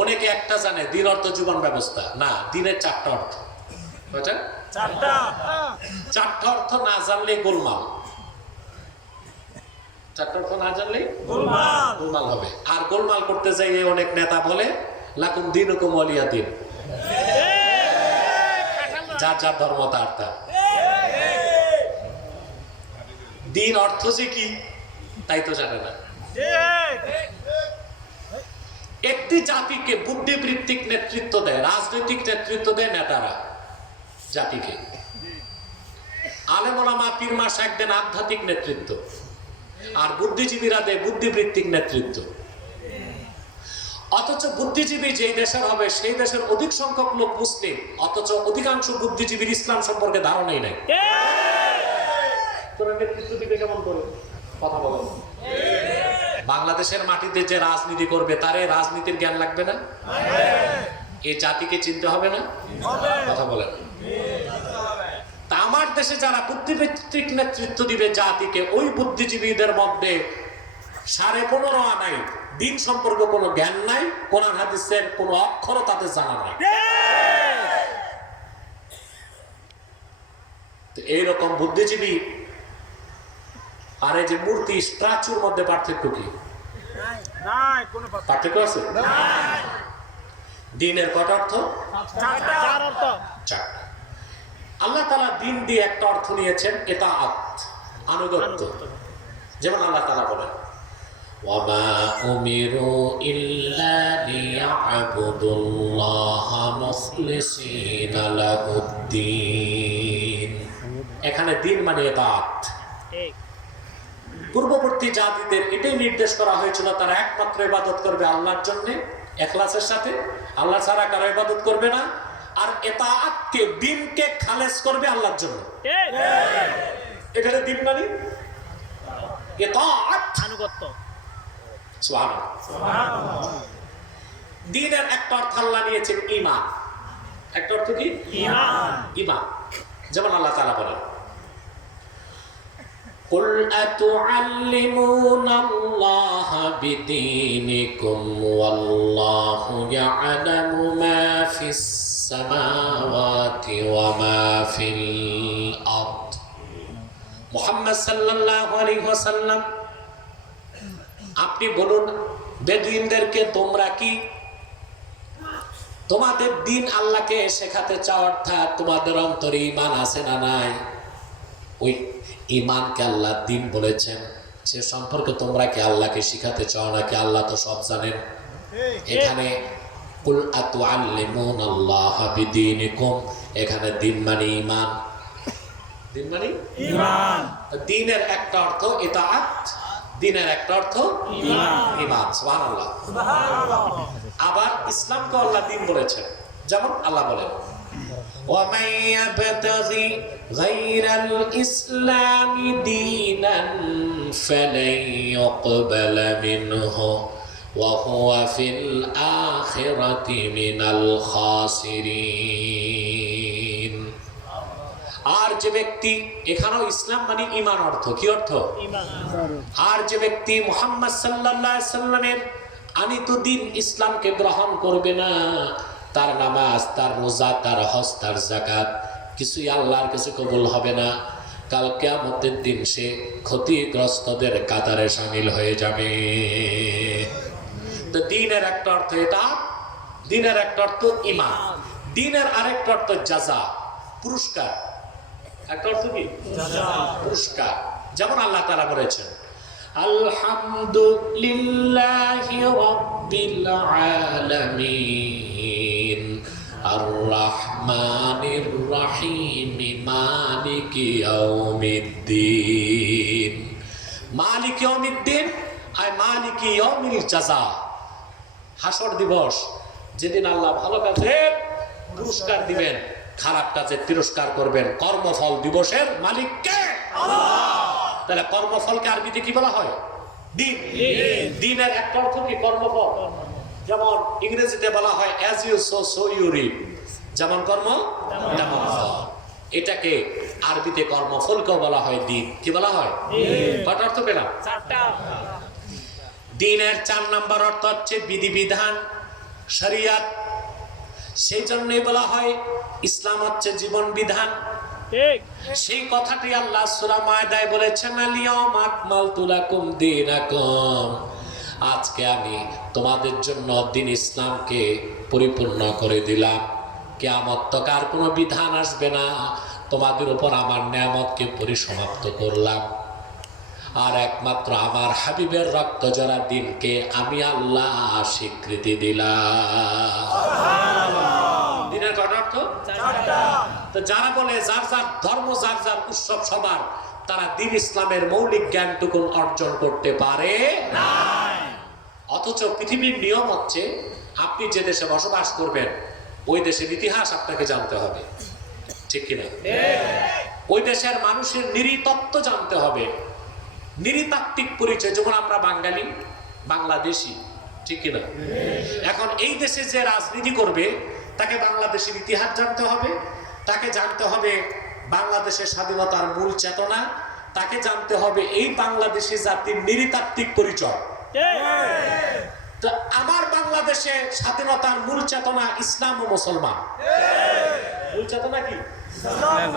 অনেকে একটা জানে, দিন অর্থ জীবন ব্যবস্থা না, দিনের 4টা অর্থ। 4টা অর্থ না জানলে গোলমাল। 4টা অর্থ না জানলে গোলমাল হবে। আর গোলমাল করতে যাই অনেক নেতা বলে লাকুম দিনুকুম ওয়ালিয়া দিন, যার যার ধর্ম তার তার। দিন অর্থ যে কি তাই তো জানে না। একটি জাতিকে বুদ্ধিবৃত্তিক নেতৃত্ব দেয়, রাজনৈতিক নেতৃত্ব দেয় নেতারা জাতিকে। আলেম ওলামা পীর মা শায়েখ দেন আধ্যাত্মিক নেতৃত্ব, আর বুদ্ধিজীবীরা দেয় বুদ্ধিবৃত্তিক নেতৃত্ব। অথচ বুদ্ধিজীবী যেই দেশের হবে সেই দেশের অধিক সংখ্যক লোক মুসলিম, অথচ অধিকাংশ বুদ্ধিজীবীর ইসলাম সম্পর্কে ধারণাই নাই। নেতৃত্ব দিবে কেমন করে? কথা বলেন। বাংলাদেশের মাটিতে যে রাজনীতি করবে তারে রাজনীতির জ্ঞান লাগবে না? এই জাতিকে চিনতে হবে না? কথা বলেন। তা আমার দেশে যারা বুদ্ধিবৃত্তিক নেতৃত্ব দিবে জাতিকে, ওই বুদ্ধিজীবীদের মধ্যে 15.5 আনাই দিন সম্পর্কে কোনো জ্ঞান নাই, কোরআন হাদিসের কোনো অক্ষরও তাদের জানা নাই। এইরকম বুদ্ধিজীবী আর এই যে মূর্তি স্ট্যাচুর মধ্যে পার্থক্য কি? পার্থক্য আছে? দিনের কত অর্থ? 4টা। আল্লাহ তাআলা দিন দিয়ে একটা অর্থ নিয়েছেন, ইতাআত, আনুগত্য। যেমন আল্লাহ তাআলা বলেন, ওয়ামা উমিরু ইল্লা লিয়া'বুদুল্লাহা মুখলিসিনা লাহুদ্দিন। এখানে দিন মানে ইতাআত। পূর্ববর্তী জাতিদের এটাই নির্দেশ করা হয়েছিল, তারা একমাত্র ইবাদত করবে আল্লাহর জন্য, ইখলাসের সাথে, আল্লাহ ছাড়া কারো ইবাদত করবে না। আর ইতাআতকে, দিনকে খালেস করবে আল্লাহর জন্য। এখানে দিন মানে ইতাআত, আনুগত্য। সুবহানাল্লাহ। দিনের একটা অর্থ আল্লাহ নিয়েছেন ঈমান। একটা অর্থ কি? ঈমান। ঈমান। যেমন আল্লাহ তাআলা বলেন, কুল আতুআল্লিমুনা আল্লাহা বিদীনিকুম ওয়াল্লাহু ইয়া'লামু মা ফিস সামাওয়াতি ওয়া মা ফিল আরদ। মুহাম্মদ সাল্লাল্লাহু আলাইহি ওয়াসাল্লাম, আপনি বলুন বেদুইনদেরকে, তোমরা কি তোমাদের দিন আল্লাহকে শেখাতে চাও? অর্থাৎ তোমাদের অন্তরে ঈমান আছে না নাই? ওই ঈমানকে আল্লাহ দিন বলেছেন, সে সম্পর্কে তোমরা কি আল্লাহকে শিখাতে চাও নাকি? আল্লাহ তো সব জানেন। এখানে কুল আতুআল্লিমুনা আল্লাহা বিদীনিকুম, এখানে দিন মানে ঈমান। দিন মানে ঈমান। দিনের একটা অর্থ ইতাআত, দিনের একটা অর্থ ঈমান। সুবহানাল্লাহ। আবার ইসলামকে আল্লাহ দিন বলেছেন, যেমন আল্লাহ বলেন وَمَن يَبْتَغِ غَيْرَ الْإِسْلَامِ دِينًا فَلَن يُقْبَلَ مِنْهُ وَهُوَ فِي الْآخِرَةِ مِنَ الْخَاسِرِينَ। আর যে ব্যক্তি, এখানেও ইসলাম মানে ঈমান অর্থ, কি অর্থ? আর যে ব্যক্তি মুহাম্মদ সাল্লাল্লাহু আলাইহি সাল্লামের আনিত দিন ইসলামকে গ্রহণ করবে না, তার নামাজ, তার রোজা, তার হজ, তার যাকাত কিছুই আল্লাহর কাছে কবুল হবে না। কাল কিয়ামতের দিন সে ক্ষতিগ্রস্তদের কাতারে শামিল হয়ে যাবে। তো দিনের একটা অর্থ এটা, দিনের একটা অর্থ ঈমান, দিনের আরেকটা অর্থ জাযা, পুরস্কার। একটা অর্থ কি? জাযা, পুরস্কার। যেমন আল্লাহ তাআলা বলেছেন আলহামদুলিল্লাহি রাব্বিল আলামিন আর-রাহমানির রাহিম মালিকি ইয়াউমিদ্দিন। মালিকি ইয়াউমিদ্দিন আই মালিকি ইয়াউমিল জাযা। হাসর দিবস, যেদিন আল্লাহ ভালো কাজে পুরস্কার দিবেন, খারাপ কাজে তিরস্কার করবেন। কর্মফল দিবসের মালিক কে? আল্লাহ। তাহলে কর্মফলকে আরবিতে কি বলা হয়? দিন। দিনের একটা অর্থ কি? কর্মফল। যেমন ইংরেজিতে বলা হয় as you sow so you reap, যেমন কর্ম তেমন ফল। এটাকে আরবিতে কর্মফলকেও বলা হয় দিন। কি বলা হয়? কত অর্থ পেলাম? চারটা। দিনের 4 নম্বর অর্থ হচ্ছে বিধিবিধান, শরিয়ত। সেই জন্যই বলা হয় ইসলাম হচ্ছে জীবন বিধান। ঠিক সেই কথাটি আল্লাহ সূরা মায়দায় বলেছেন আল-ইয়াওমা আকমালতু লাকুম দীনাকুম, আজকে আমি তোমাদের জন্য দিন ইসলামকে পরিপূর্ণ করে দিলাম। কিয়ামত তক আর কোনো বিধান আসবে না, তোমাদের উপর আমার নিয়ামতকে পরিসমাপ্ত করলাম। আর একমাত্র আমার হাবিবের রক্ত জরা দিনকে আমি আল্লাহ স্বীকৃতি দিলাম। দিনের কত অর্থ? চারটা। তো যারা বলে যার যার ধর্ম, যার যার উৎসব সবার, তারা দিন ইসলামের মৌলিক জ্ঞানটুকু অর্জন করতে পারে না। অথচ পৃথিবীর নিয়ম হচ্ছে আপনি যে দেশে বসবাস করবেন ওই দেশের ইতিহাস আপনাকে জানতে হবে, ঠিক কিনা? ওই দেশের মানুষের নৃতত্ত্ব জানতে হবে, নৃতাত্ত্বিক পরিচয়। যেমন আমরা বাঙালি, বাংলাদেশি, ঠিক কিনা? এখন এই দেশে যে রাজনীতি করবে তাকে বাংলাদেশের ইতিহাস জানতে হবে, তাকে জানতে হবে বাংলাদেশের স্বাধীনতার মূল চেতনা, তাকে জানতে হবে এই বাংলাদেশি জাতির নৃতাত্ত্বিক পরিচয়। তো আমার বাংলাদেশে স্বাধীনতার মূল চেতনা ইসলাম ও মুসলমান। মূল চেতনা কি?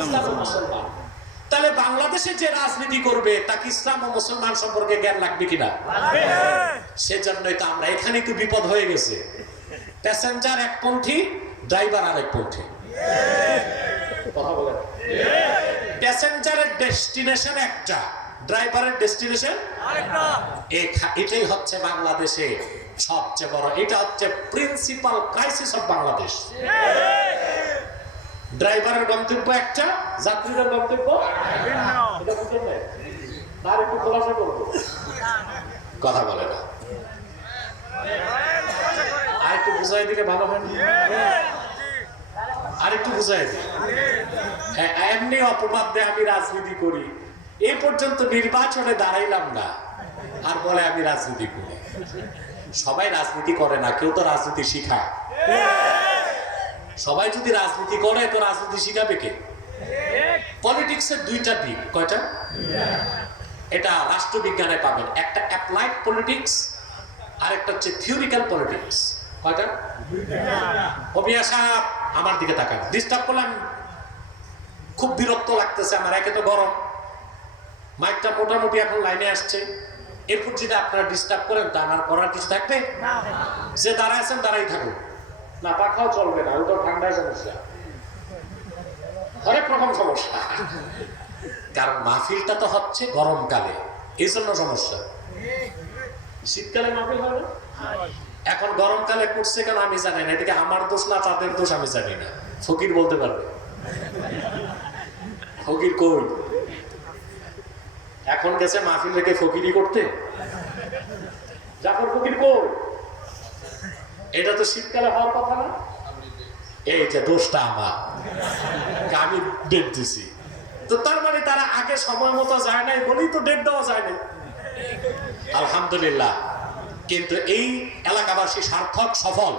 ইসলাম ও মুসলমান। তাহলে বাংলাদেশে যে রাজনীতি করবে তাকে ইসলাম ও মুসলমান সম্পর্কে জ্ঞান লাগবে কিনা? সেজন্যই তো আমরা এখানে তো বিপদ হয়ে গেছে। প্যাসেঞ্জার একপন্থী, ড্রাইভার আরেকপন্থী। কথা বলেন। প্যাসেঞ্জারের ডেস্টিনেশন একটা, ড্রাইভারের ডেস্টিনেশন আরেকটা। এটাই হচ্ছে বাংলাদেশে সবচেয়ে বড়, এটা হচ্ছে প্রিন্সিপাল ক্রাইসিস অফ বাংলাদেশ। ড্রাইভারের গন্তব্য একটা, যাত্রীদের গন্তব্য এটা বুঝলেন না? তার একটু খোলাসা করবো, কথা বলে না। আর একটু বুঝাই দিলে ভালো হয় না? আর একটু বুঝাই দিই। এমনি অপবাদ দিয়ে আমি রাজনীতি করি, এই পর্যন্ত নির্বাচনে দাঁড়াইলাম না, আর বলে আমি রাজনীতি করি। সবাই রাজনীতি করে না, কেউ তো রাজনীতি শিখায়। সবাই যদি রাজনীতি করে তো রাজনীতি শিখাবে কে? পলিটিক্সের দুইটা দিক। কয়টা? এটা রাষ্ট্রবিজ্ঞানে পাবেন, একটা অ্যাপ্লাইড পলিটিক্স আর একটা হচ্ছে থিওরিক্যাল পলিটিক্স। কয়টা? অবিয়া সাহেব আমার দিকে তাকান, ডিস্টার্ব করলাম, খুব বিরক্ত লাগতেছে আমার। একে তো গরম, মাইকটা মোটামুটি এখন লাইনে আসছে, এরপর যদি আপনারা ডিস্টার্ব করেন তা আমার করার কিছু থাকবে? যে দাঁড়ায় আছেন দাঁড়াই থাকুন, না পাখাও চলবে না, ওটাও ঠান্ডায় সমস্যা, হরেক রকম সমস্যা। কারণ মাহফিলটা তো হচ্ছে গরমকালে, এই জন্য সমস্যা। শীতকালে মাহফিল হয় না, এখন গরমকালে করছে কেন আমি জানি না। এটাকে আমার দোষ না তাদের দোষ আমি জানি না, ফকির বলতে পারবে। ফকির কই? এখন গেছে মাহফিল রেখে ফকিরি করতে। জাফর ফকির কই? এটা তো শীতকালে হওয়ার কথা না। এই যে দোষটা আমার, আমি ডেট দিছি। তো তার মানে তারা আগে সময় মতো যায় নাই বলেই তো ডেট দেওয়া যায় না। আলহামদুলিল্লাহ। কিন্তু এই এলাকাবাসী সার্থক সফল।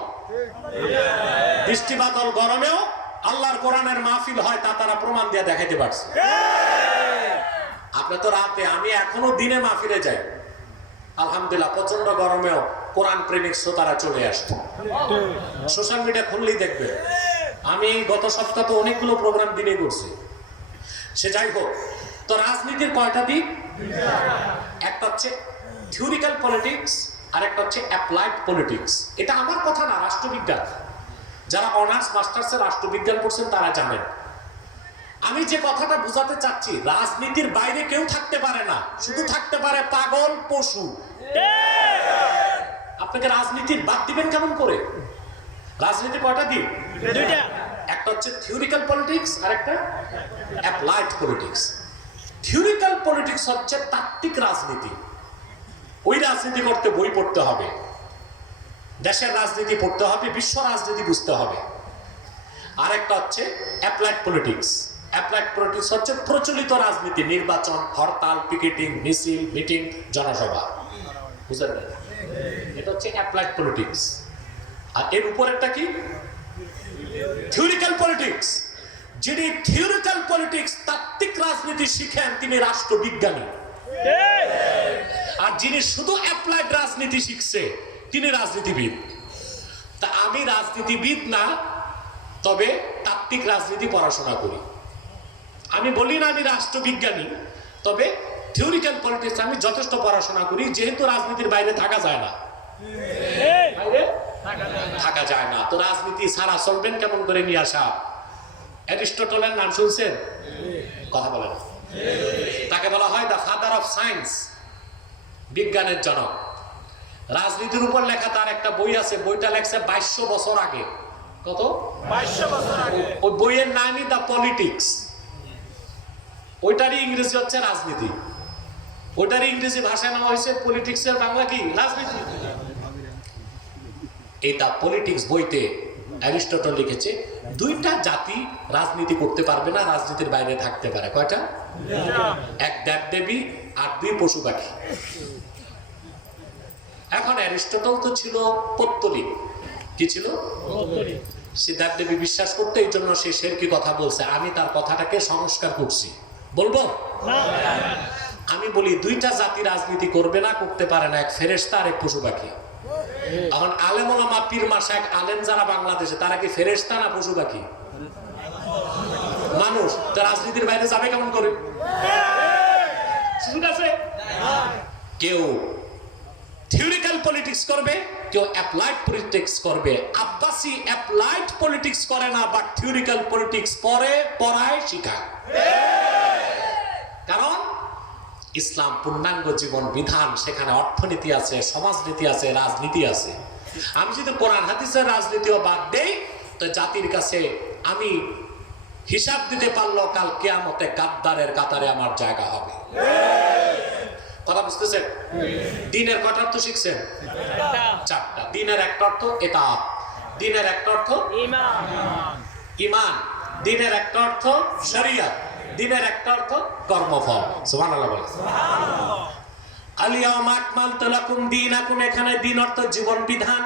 বৃষ্টি বাদল গরমেও আল্লাহর কোরআনের মাহফিল হয়, তা তারা প্রমাণ দিয়ে দেখাইতে পারছে। আপনি তো রাতে, আমি এখনো দিনে মাহফিলে যাই আলহামদুলিল্লাহ। প্রচন্ড গরমেও কোরআন প্রেমিক শ্রোতারা চলে আসছে। সোশ্যাল মিডিয়া খুললেই দেখবে। আমি গত সপ্তাহে তো অনেকগুলো প্রোগ্রাম দিনে করছি। সে যাই হোক, তো রাজনীতির কয়টা দিক? একটা হচ্ছে থিওরিক্যাল পলিটিক্স, আর একটা হচ্ছে অ্যাপ্লাইড পলিটিক্স। এটা আমার কথা না, রাষ্ট্রবিজ্ঞান। যারা অনার্স মাস্টার্সে রাষ্ট্রবিজ্ঞান পড়ছেন তারা জানেন। আমি যে কথাটা বুঝাতে চাচ্ছি, রাজনীতির বাইরে কেউ থাকতে পারে না, শুধু থাকতে পারে পাগল পশু। আপনাকে রাজনীতির বাদ দিবেন কেমন করে? রাজনীতি কয়টা দিক? দুইটা। একটা হচ্ছে থিওরিক্যাল পলিটিক্স, আর একটা অ্যাপ্লাইড পলিটিক্স। থিওরিক্যাল পলিটিক্স হচ্ছে তাত্ত্বিক রাজনীতি। ওই রাজনীতি করতে বই পড়তে হবে, দেশের রাজনীতি পড়তে হবে, বিশ্ব রাজনীতি বুঝতে হবে। আর একটা হচ্ছে অ্যাপ্লাইড পলিটিক্স। অ্যাপ্লাইড পলিটিক্স হচ্ছে প্রচলিত রাজনীতি, নির্বাচন, হরতাল, পিকেটিং, মিছিল, মিটিং, জনসভা। বুঝলেন? এটা হচ্ছে অ্যাপ্লাইড পলিটিক্স। আর এর উপরেরটা কি? Theoretical politics. যিনি থিওরিক্যাল পলিটিক্স, তাত্ত্বিক রাজনীতি শিখেন, তিনি রাষ্ট্রবিজ্ঞানী। আর যিনি শুধু অ্যাপ্লাইড রাজনীতি শিখছে, তিনি রাজনীতিবিদ। তা আমি রাজনীতিবিদ না, তবে তাত্ত্বিক রাজনীতি পড়াশোনা করি। আমি বলি না আমি রাষ্ট্রবিজ্ঞানী, তবে থিওরিক্যাল পলিটিক্স আমি যথেষ্ট পড়াশোনা করি, যেহেতু রাজনীতির বাইরে থাকা যায় না। বাইরে থাকা যায় না, তো রাজনীতি ছাড়া চলবেন কেমন করে? নিয়ে আসা অ্যারিস্টটলের নাম শুনছেন? কথা বলেন। তাকে বলা হয় দ্য ফাদার অফ সায়েন্স, বিজ্ঞানের জনক। রাজনীতির উপর লেখা তার একটা বই আছে, বইটা লেখছে 2200 বছর আগে। কত? 2200 বছর আগে। ওই বইয়ের নামই দ্য পলিটিক্স। ওইটারই ইংরেজি হচ্ছে রাজনীতি। ওইটারই ইংরেজি ভাষায় নেওয়া হয়েছে পলিটিক্সের বাংলা কি? রাজনীতি। এই দ্য পলিটিক্স বইতে অ্যারিস্টটল লিখেছে, দুইটা জাতি রাজনীতি করতে পারবে না, রাজনীতির বাইরে থাকতে পারে। কয়টা? এক দেবদেবী আর দুই পশু পাখি। এখন অ্যারিস্টটল তো ছিল পৌত্তলিক। কি ছিল? সে দেবদেবী বিশ্বাস করতে, এই জন্য সে শেরকি কথা বলছে। আমি তার কথাটাকে সংস্কার করছি। বলবো? আমি বলি দুইটা জাতি রাজনীতি করবে না, করতে পারে না, এক ফেরেশতা আর এক পশু পাখি। এখন আলেম ওলামা পীর মাশায়েখ আলেম যারা বাংলাদেশে, তারা কি ফেরেশতা না পশু পাখি? মানুষ। তো রাজনীতির বাইরে যাবে কেমন করে? সুযোগ আছে? কেউ থিওরিক্যাল পলিটিক্স করবে, কেউ অ্যাপ্লাইড পলিটিক্স করবে। আব্বাসি অ্যাপ্লাইড পলিটিক্স করে না, বাট থিওরিক্যাল পলিটিক্স পড়ায় শিখায়। কারণ ইসলাম পূর্ণাঙ্গ জীবন বিধান, সেখানে অর্থনীতি আছে, সমাজনীতি আছে, রাজনীতি আছে। আমি যদি কোরআন হাদিসের রাজনীতিও বাদ দেই, তো জাতির কাছে আমি হিসাব দিতে পারলো কাল কিয়ামতে গাদ্দারের কাতারে আমার জায়গা হবে। কথা বুঝতেছেন? দিনের কটা অর্থ শিখছেন? চারটা। দিনের একটা অর্থ ইতাআত, দিনের একটা অর্থ ঈমান, দিনের একটা অর্থ শরিয়ত, দিনের একটা অর্থ কর্মফল। সুবহানাল্লাহ বলেন। আল-ইয়াওমা আকমালতু লাকুম দীনাকুম, এখানে দিন অর্থ জীবন বিধান,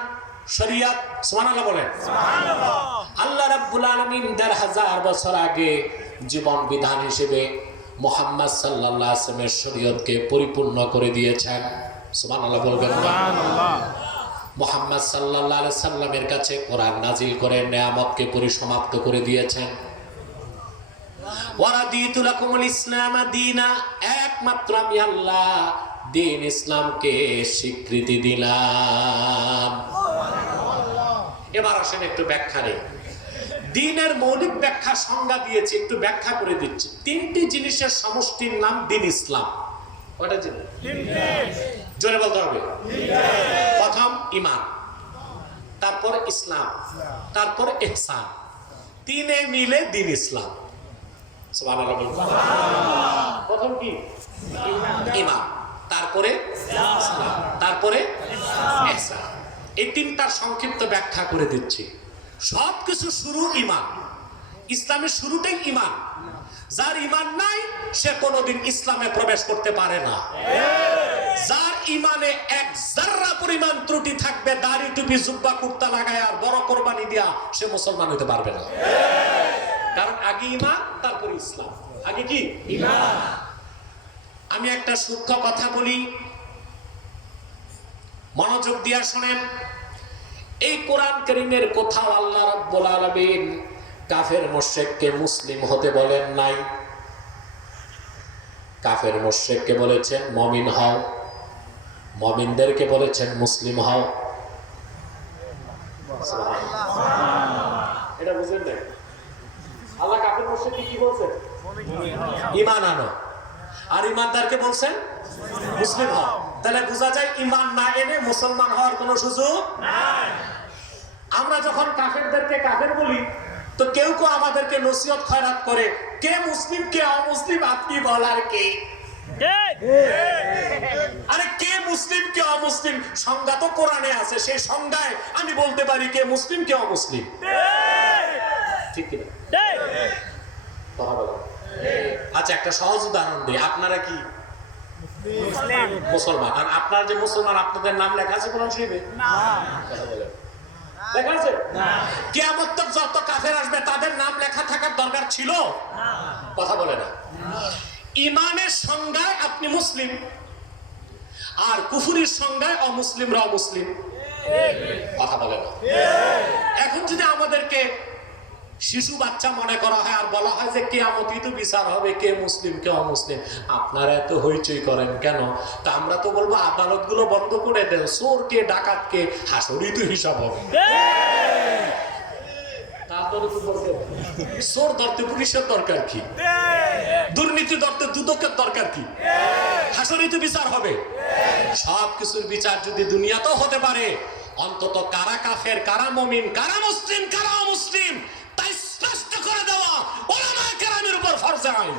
শরিয়ত। সুবহানাল্লাহ বলেন। সুবহানাল্লাহ। আল্লাহ রাব্বুল আলামিন ১৫০০ বছর আগে জীবন বিধান হিসেবে মুহাম্মদ সাল্লাল্লাহু আলাইহি ওয়াসাল্লামের শরীয়তকে পরিপূর্ণ করে দিয়েছেন। সুবহানাল্লাহ বলবেন। সুবহানাল্লাহ। মুহাম্মদ সাল্লাল্লাহু আলাইহি ওয়াসাল্লামের কাছে কোরআন নাজিল করে নিয়ামতকে পরিসমাপ্ত করে দিয়েছেন। ওয়ারাদিতু লাকুমুল ইসলাম দীনা, একমাত্র আমি আল্লাহ দ্বীন ইসলামকে স্বীকৃতি দিলাম। এবার আসেন একটু ব্যাখ্যা নেই। দ্বীনের মৌলিক ব্যাখ্যা সংজ্ঞা দিয়েছি, একটু ব্যাখ্যা করে দিচ্ছি। তিনটি জিনিসের সমষ্টির নাম দ্বীন ইসলাম। কয়টা জিনিস? জোরে বলতে হবে। প্রথম ঈমান, তারপর ইসলাম, তারপর ইহসান। তিনে মিলে দ্বীন ইসলাম। সুবহানাল্লাহ বলুন। প্রথম কি? ঈমান, তারপরে ইসলাম, তারপরে ইহসান। এই তিনটার সংক্ষিপ্ত ব্যাখ্যা করে দিচ্ছি। সবকিছু শুরু ঈমান। ইসলামের শুরুটাই ঈমান। যার ঈমান নাই সে কোনোদিন ইসলামে প্রবেশ করতে পারে না। যার ঈমানে এক যাররা পরিমাণ ত্রুটি থাকবে, দাড়ি টুপি জুব্বা কুর্তা লাগায় আর বড় কোরবানি দিয়া, সে মুসলমান হতে পারবে না। কারণ আগে ঈমান, তারপরে ইসলাম। আগে কি? ঈমান। আমি একটা সূক্ষ্ম কথা বলি, মনোযোগ দিয়া শুনেন। এই কোরআন কারীমের কোথাও আল্লাহ রাব্বুল আলামিন কাফের মুশরিককে মুসলিম হতে বলেন নাই। কাফের মুশরিককে বলেছেন মুমিন হও, মুমিনদেরকে বলেছেন মুসলিম হও। এটা বুঝেন না? আল্লাহ কাফের মুশরিককে কি বলছেন? ঈমান আনো। আর ঈমানদারকে বলছেন মুসলিম হও। তাহলে বোঝা যায় ঈমান না এনে মুসলমান হওয়ার কোনো সুযোগ নাই। আমরা যখন কাফেরদেরকে কাফের বলি, তো কেউ কেউ আমাদেরকে নসিহত খয়রাত করে, কে মুসলিম কে অমুসলিম আপনি বলার কে? আরে কে মুসলিম কে অমুসলিম সংজ্ঞা তো কোরআনে আছে। সেই সংজ্ঞায় আমি বলতে পারি কে মুসলিম কে অমুসলিম। ঠিক কিনা? আচ্ছা, একটা সহজ উদাহরণ দিই। আপনারা কি মুসলমান? আর আপনার যে মুসলমান, আপনাদের নাম লেখা আছে কোরআন শরীফে? লেখা আছে? কিয়ামত তক যত কাফের আসবে তাদের নাম লেখা থাকার দরকার ছিল? কথা বলে না। ঈমানের সংজ্ঞায় আপনি মুসলিম, আর কুফরির সংজ্ঞায় অমুসলিমরা অমুসলিম। কথা বলে না। এখন যদি আমাদেরকে শিশু বাচ্চা মনে করা হয় আর বলা হয় যে কিয়ামতই তো বিচার হবে, কে মুসলিম কে অমুসলিম, আপনারা এত হইচই করেন কেন? তা আমরা তো বলবো আদালতগুলো বন্ধ করে দেন, চোর কে ডাকাত কে হাসরেই তো হিসাব হবে। চোর ধরতে পুলিশের দরকার কি? দুর্নীতি ধরতে দুদকের দরকার কি? হাসরেই তো বিচার হবে। সব কিছুর বিচার যদি দুনিয়াতেও হতে পারে, অন্তত কারা কাফের কারা মুমিন কারা মুসলিম কারা অমুসলিম তাই স্পষ্ট করে দেওয়া উলামায়ে কেরামের উপর ফরজ আইন।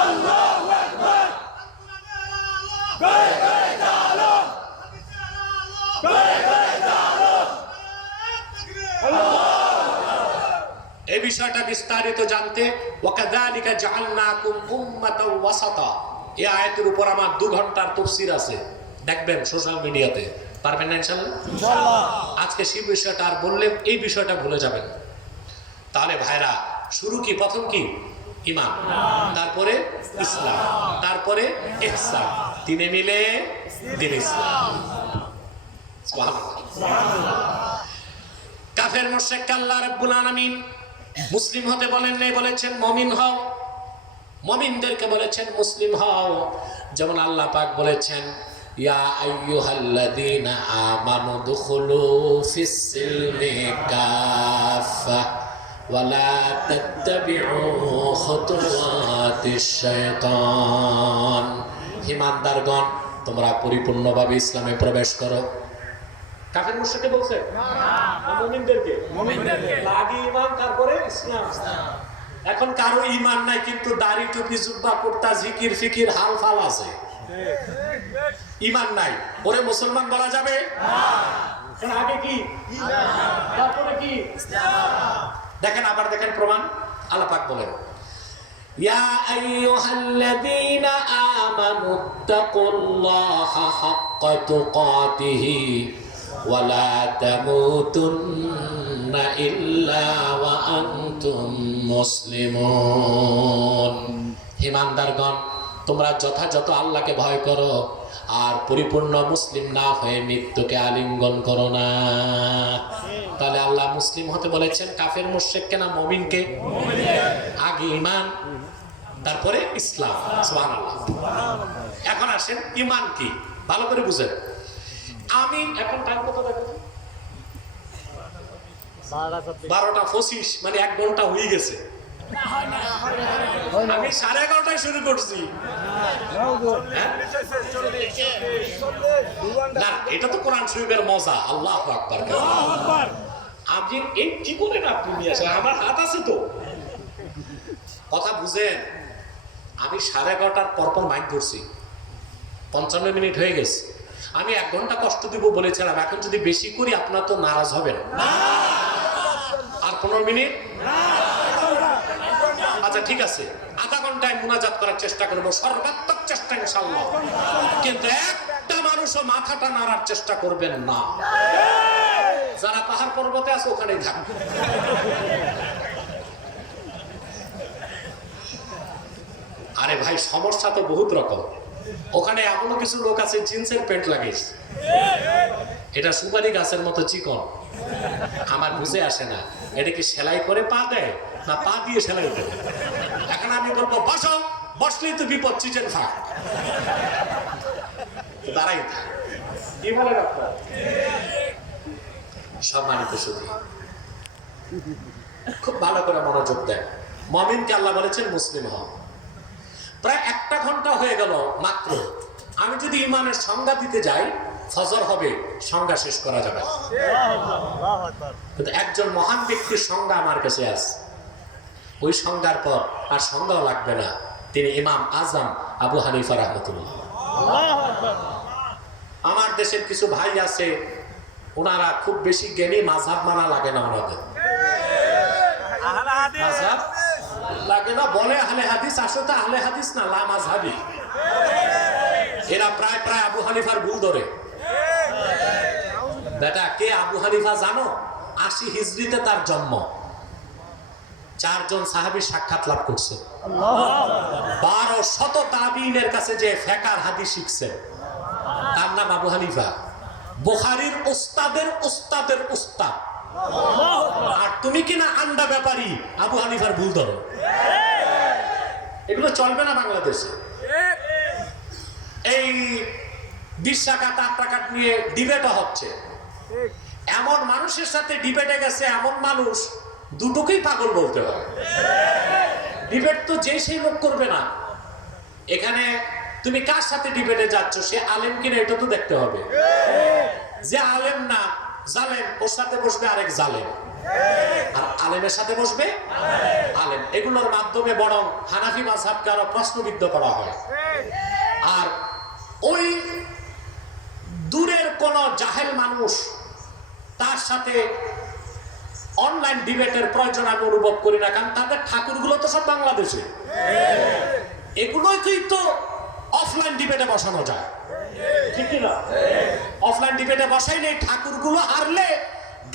আল্লাহু আকবার। জয় জয় জালো, জয় জয় জালো। এই বিষয়টা বিস্তারিত জানতে ওয়াকাযালিকা জাআলনাকুম উম্মাতাও ওয়াসাতা, এই আয়াতের উপর আমার 2 ঘন্টার তাফসীর আছে, দেখবেন সোশ্যাল মিডিয়াতে। পারবেন না ইনশাআল্লাহ? আজকে সেই বিষয়টা আর বললে এই বিষয়টা ভুলে যাবেন। তাহলে ভাইরা, শুরু কি? প্রথম কি? ঈমান, তারপরে ইসলাম, তারপরে ইহসান। তিনে মিলে দিন ইসলাম। কাফের মুশরিককে আল্লাহ রাব্বুল আলামিন মুসলিম হতে বলেন নাই, বলেছেন মুমিন হও। মুমিনদেরকে বলেছেন মুসলিম হও। যেমন আল্লাহ পাক বলেছেন, ইয়া আইয়ুহাল্লাযীনা আমানু দুখুলু ফিস-সিলমি কাফা ওয়া লা তাত্তাবিউ খুতুওয়াতিশ শাইতান। ঈমানদারগণ, তোমরা পরিপূর্ণভাবে ইসলামে প্রবেশ করো। কাফের মুশরিককে বলছে না, মুমিনদেরকে। মুমিনদেরকে আগে ঈমান, তারপরে ইসলাম। এখন কারো ঈমান নাই, কিন্তু দাড়ি টুপি জুব্বা কুর্তা জিকির ফিকির হাল ফাল আছে। ঈমান নাই, ওরে মুসলমান বলা যাবে না। আগে কি? ঈমান, তারপরে কি? ইসলাম। দেখেন, আবার দেখেন প্রমাণ। আল্লাহ পাক বলেন, ইয়া আইয়ুহাল্লাযীনা আমানুত্তাকুল্লাহা হাক্কা তুকাতিহি ওয়া লা তামুতুন্না ইল্লা ওয়া আনতুম মুসলিমুন। ঈমানদারগণ, তোমরা যথাযথ আল্লাহকে ভয় করো আর পরিপূর্ণ মুসলিম না হয়ে মৃত্যুকে আলিঙ্গন করো না। তাহলে আল্লাহ মুসলিম হতে বলেছেন কাফের মুশরিককে না মুমিনকে? আগে ঈমান, তারপরে ইসলাম। সুবহানাল্লাহ। এখন আসেন ঈমান কি, ভালো করে বুঝেন। আমি এখন টাইম কত দেখো? 12:25, মানে 1 ঘন্টা হয়ে গেছে। আমি 11:30টায় শুরু করছি। না, এটা তো কোরআন শরীফের মজা। আল্লাহু আকবার। আপনি এই কি করেন, আপনি নিয়ে আসেন, আমার হাত আছে তো। কথা বুঝেন, আমি 11:30টার পরপর মাইক ধরছি, 55 মিনিট হয়ে গেছে। আমি 1 ঘন্টা কষ্ট দিব বলেছিলাম, এখন যদি বেশি করি আপনার তো নারাজ হবেন। আর 15 মিনিট, আচ্ছা ঠিক আছে, আধা ঘন্টায় মুনাজাত করার চেষ্টা করবো, সর্বাত্মক চেষ্টা ইনশাআল্লাহ। কিন্তু একটা মানুষও মাথাটা নাড়ার চেষ্টা করবেন না। যারা পাহাড় পর্বতে আছে ওখানেই থাকবে। আরে ভাই, সমস্যা তো বহুত রকম। ওখানে এমনও কিছু লোক আছে জিন্সের প্যান্ট লাগিয়েছে, এটা সুপারি গাছের মতো চিকন। আমার বুঝে আসে না, এটা কি সেলাই করে পা দেয় না পা দিয়ে সেলাই দেয়। এখন আমি বলবো বসো, বসলেই তো বিপদ, চিচেন ফাঁক, দাঁড়াই থাক। কি বলেন আপনার? সম্মানিত শুধু খুব ভালো করে মনোযোগ দেন। মুমিনকে আল্লাহ বলেছেন মুসলিম হও। প্রায় 1 ঘন্টা হয়ে গেল মাত্র। আমি যদি ইমানের সংজ্ঞা দিতে যাই, ফজর হবে, সংজ্ঞা শেষ করা যাবে। কিন্তু একজন মহান ব্যক্তির সংজ্ঞা আমার কাছে আছে, ওই সংজ্ঞার পর আর সংজ্ঞাও লাগবে না। তিনি ইমাম আজম আবু হানিফা রাহমাতুল্লাহ। আমার দেশের কিছু ভাই আছে, ওনারা খুব বেশি জ্ঞানী, মাযহাব মানা লাগে না ওনাদের। মাযহাব লাগে না বলে আহলে হাদিস, আসলে আহলে হাদিস না, লা মাযহাবী। এরা প্রায় আবু হানিফার ভুল ধরে। বেটা, কে আবু হানিফা জানো? 80 হিজরিতে তার জন্ম। 4 জন সাহাবী সাক্ষাৎ লাভ করছে। 1200 তাবিঈনের কাছে যে ফিকহ হাদিস শিখছে, তার নাম আবু হানিফা। বুখারীর উস্তাদের উস্তাদের উস্তাদ। আর তুমি কিনা আন্ডা ব্যাপারী আবু হানিফার ভুল ধরো। এগুলো চলবে না বাংলাদেশে। এই 20 টাকা 8 টাকা নিয়ে ডিবেটও হচ্ছে। এমন মানুষের সাথে ডিবেটে গেছে, এমন মানুষ দুটোকেই পাগল বলতে হয়। ডিবেট তো যে সেই লোক করবে না। এখানে তুমি কার সাথে ডিবেটে যাচ্ছ, সে আলেম কিনা এটা তো দেখতে হবে। যে আলেম না, জালেম, ওর সাথে বসবে আরেক জালেম, আর আলেমের সাথে বসবে আলেম। এগুলোর মাধ্যমে বরং হানাফি মাযহাবকে আরো প্রশ্নবিদ্ধ করা হয়। আর ওই দূরের কোন জাহেল মানুষ, তার সাথে অনলাইন ডিবেটের প্রয়োজন আমি অনুভব করি না, কারণ তাদের ঠাকুরগুলো তো সব বাংলাদেশে। এগুলোই তো অফলাইন ডিবেটে বসানো যায়, ঠিক না? অফলাইন ডিবেটে বসাইলে ঠাকুরগুলো হারলে,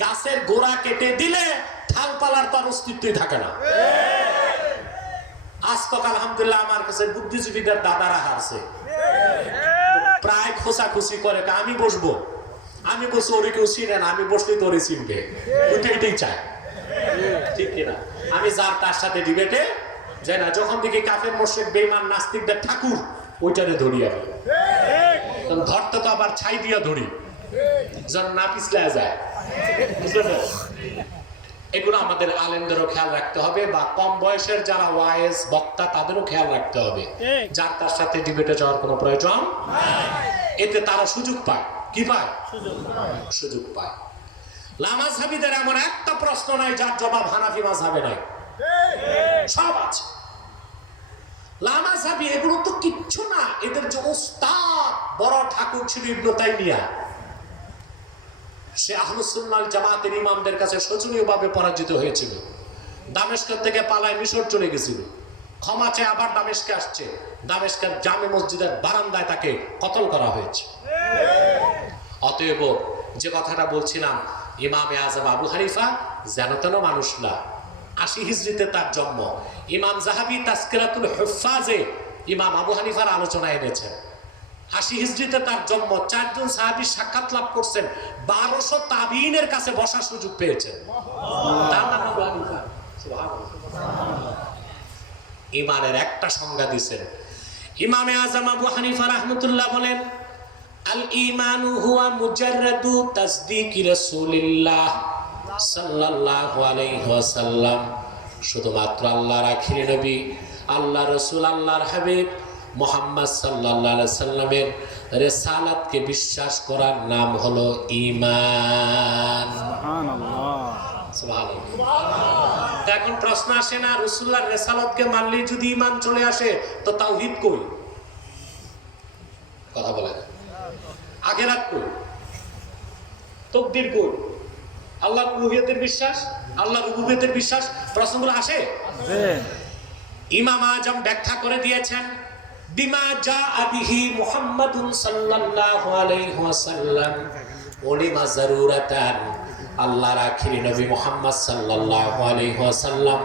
গাছের গোড়া কেটে দিলে ঠালপালার তার অস্তিত্বই থাকে না। আজ তো আলহামদুলিল্লাহ আমার কাছে বুদ্ধিজীবীদের দাদারা হারছে, প্রায় খোঁচাখুচি করে, আমি বসবো, আমি বসে ওরে কেউ চিনে না, আমি বসলে তো ওরে চিনবে, এটাই চায়, ঠিক কিনা? আমি যার তার সাথে ডিবেটে যাই না। যখন দেখি কাফের মুশরিক বেঈমান নাস্তিকদের ঠাকুর, ওইটারে ধরি আমি। ধরতে তো আবার ছাই দিয়া ধরি, যেন না পিছলে যায়। এগুলো আমাদের আলেমদেরও খেয়াল রাখতে হবে, বা কম বয়সের যারা ওয়াইজ বক্তা তাদেরও খেয়াল রাখতে হবে। যার তার সাথে ডিবেটে যাওয়ার কোনো প্রয়োজন, এতে তারা সুযোগ পায়। কি পায়? সুযোগ পায়। লামাযহাবীদের এমন একটা প্রশ্ন নাই যার জবাব হানাফি মাযহাবে নাই, সব আছে। লামাযহাবী এগুলো তো কিচ্ছু না, এদের যে ওস্তাদ বড় ঠাকুর ছিল ইবনে তাইমিয়া, সে আহলুস সুন্নাহ ওয়াল জামাতের ইমামদের কাছে শোচনীয়ভাবে পরাজিত হয়েছিল। দামেস্ক থেকে পালায় মিশর চলে গেছিল, ক্ষমা চেয়ে আবার দামেস্কে আসছে। দামেস্কের জামে মসজিদের বারান্দায় তাকে কতল করা হয়েছে। অতএব যে কথাটা বলছিলাম, ইমামে আজম আবু হানিফা যেন তেন মানুষ না। 80 হিজরিতে তার জন্ম। ইমাম যাহাবী তাজকিরাতুল হুফাজে ইমাম আবু হানিফার আলোচনা এনেছেন। 80 হিজরিতে তার জন্ম। 4 জন সাহাবী সাক্ষাৎ লাভ করছেন, 1200 তাবিঈনের কাছে বসার সুযোগ পেয়েছেন। তার নাম আবু হানিফা। ইমানের একটা সংজ্ঞা দিয়েছেন ইমামে আজম আবু হানিফা রাহমাতুল্লাহ, বলেন আল ঈমানু হুয়া মুজাররাদু তাসদীকি রাসূলিল্লাহ সাল্লাল্লাহু আলাইহি ওয়াসাল্লাম। শুধুমাত্র আল্লাহর আখির নবী, আল্লাহর রাসূল, আল্লাহর হাবিব মুহাম্মদ সাল্লাল্লাহু আলাইহি সাল্লামের রিসালাতকে বিশ্বাস করার নাম হলো ঈমান। সুবহানাল্লাহ, সুবহানাল্লাহ। এখন প্রশ্ন আসে না, রাসূলুল্লাহর রিসালাতকে মানলেই যদি ঈমান চলে আসে তো তাওহীদ কই? কথা বলেন, আখিরাত কই? তাকদীর কই? আল্লাহর উলুহিয়তের বিশ্বাস, আল্লাহর রুবুবিয়তের বিশ্বাস, প্রশ্নগুলো আসে। ইমাম আজম ব্যাখ্যা করে দিয়েছেন, বিমা জাআ বিহি মুহাম্মাদুন সাল্লাল্লাহু আলাইহি ওয়াসাল্লাম উলিমা যারুরাতান। আল্লাহর আখিরি নবী মুহাম্মদ সাল্লাল্লাহু আলাইহি ওয়াসাল্লাম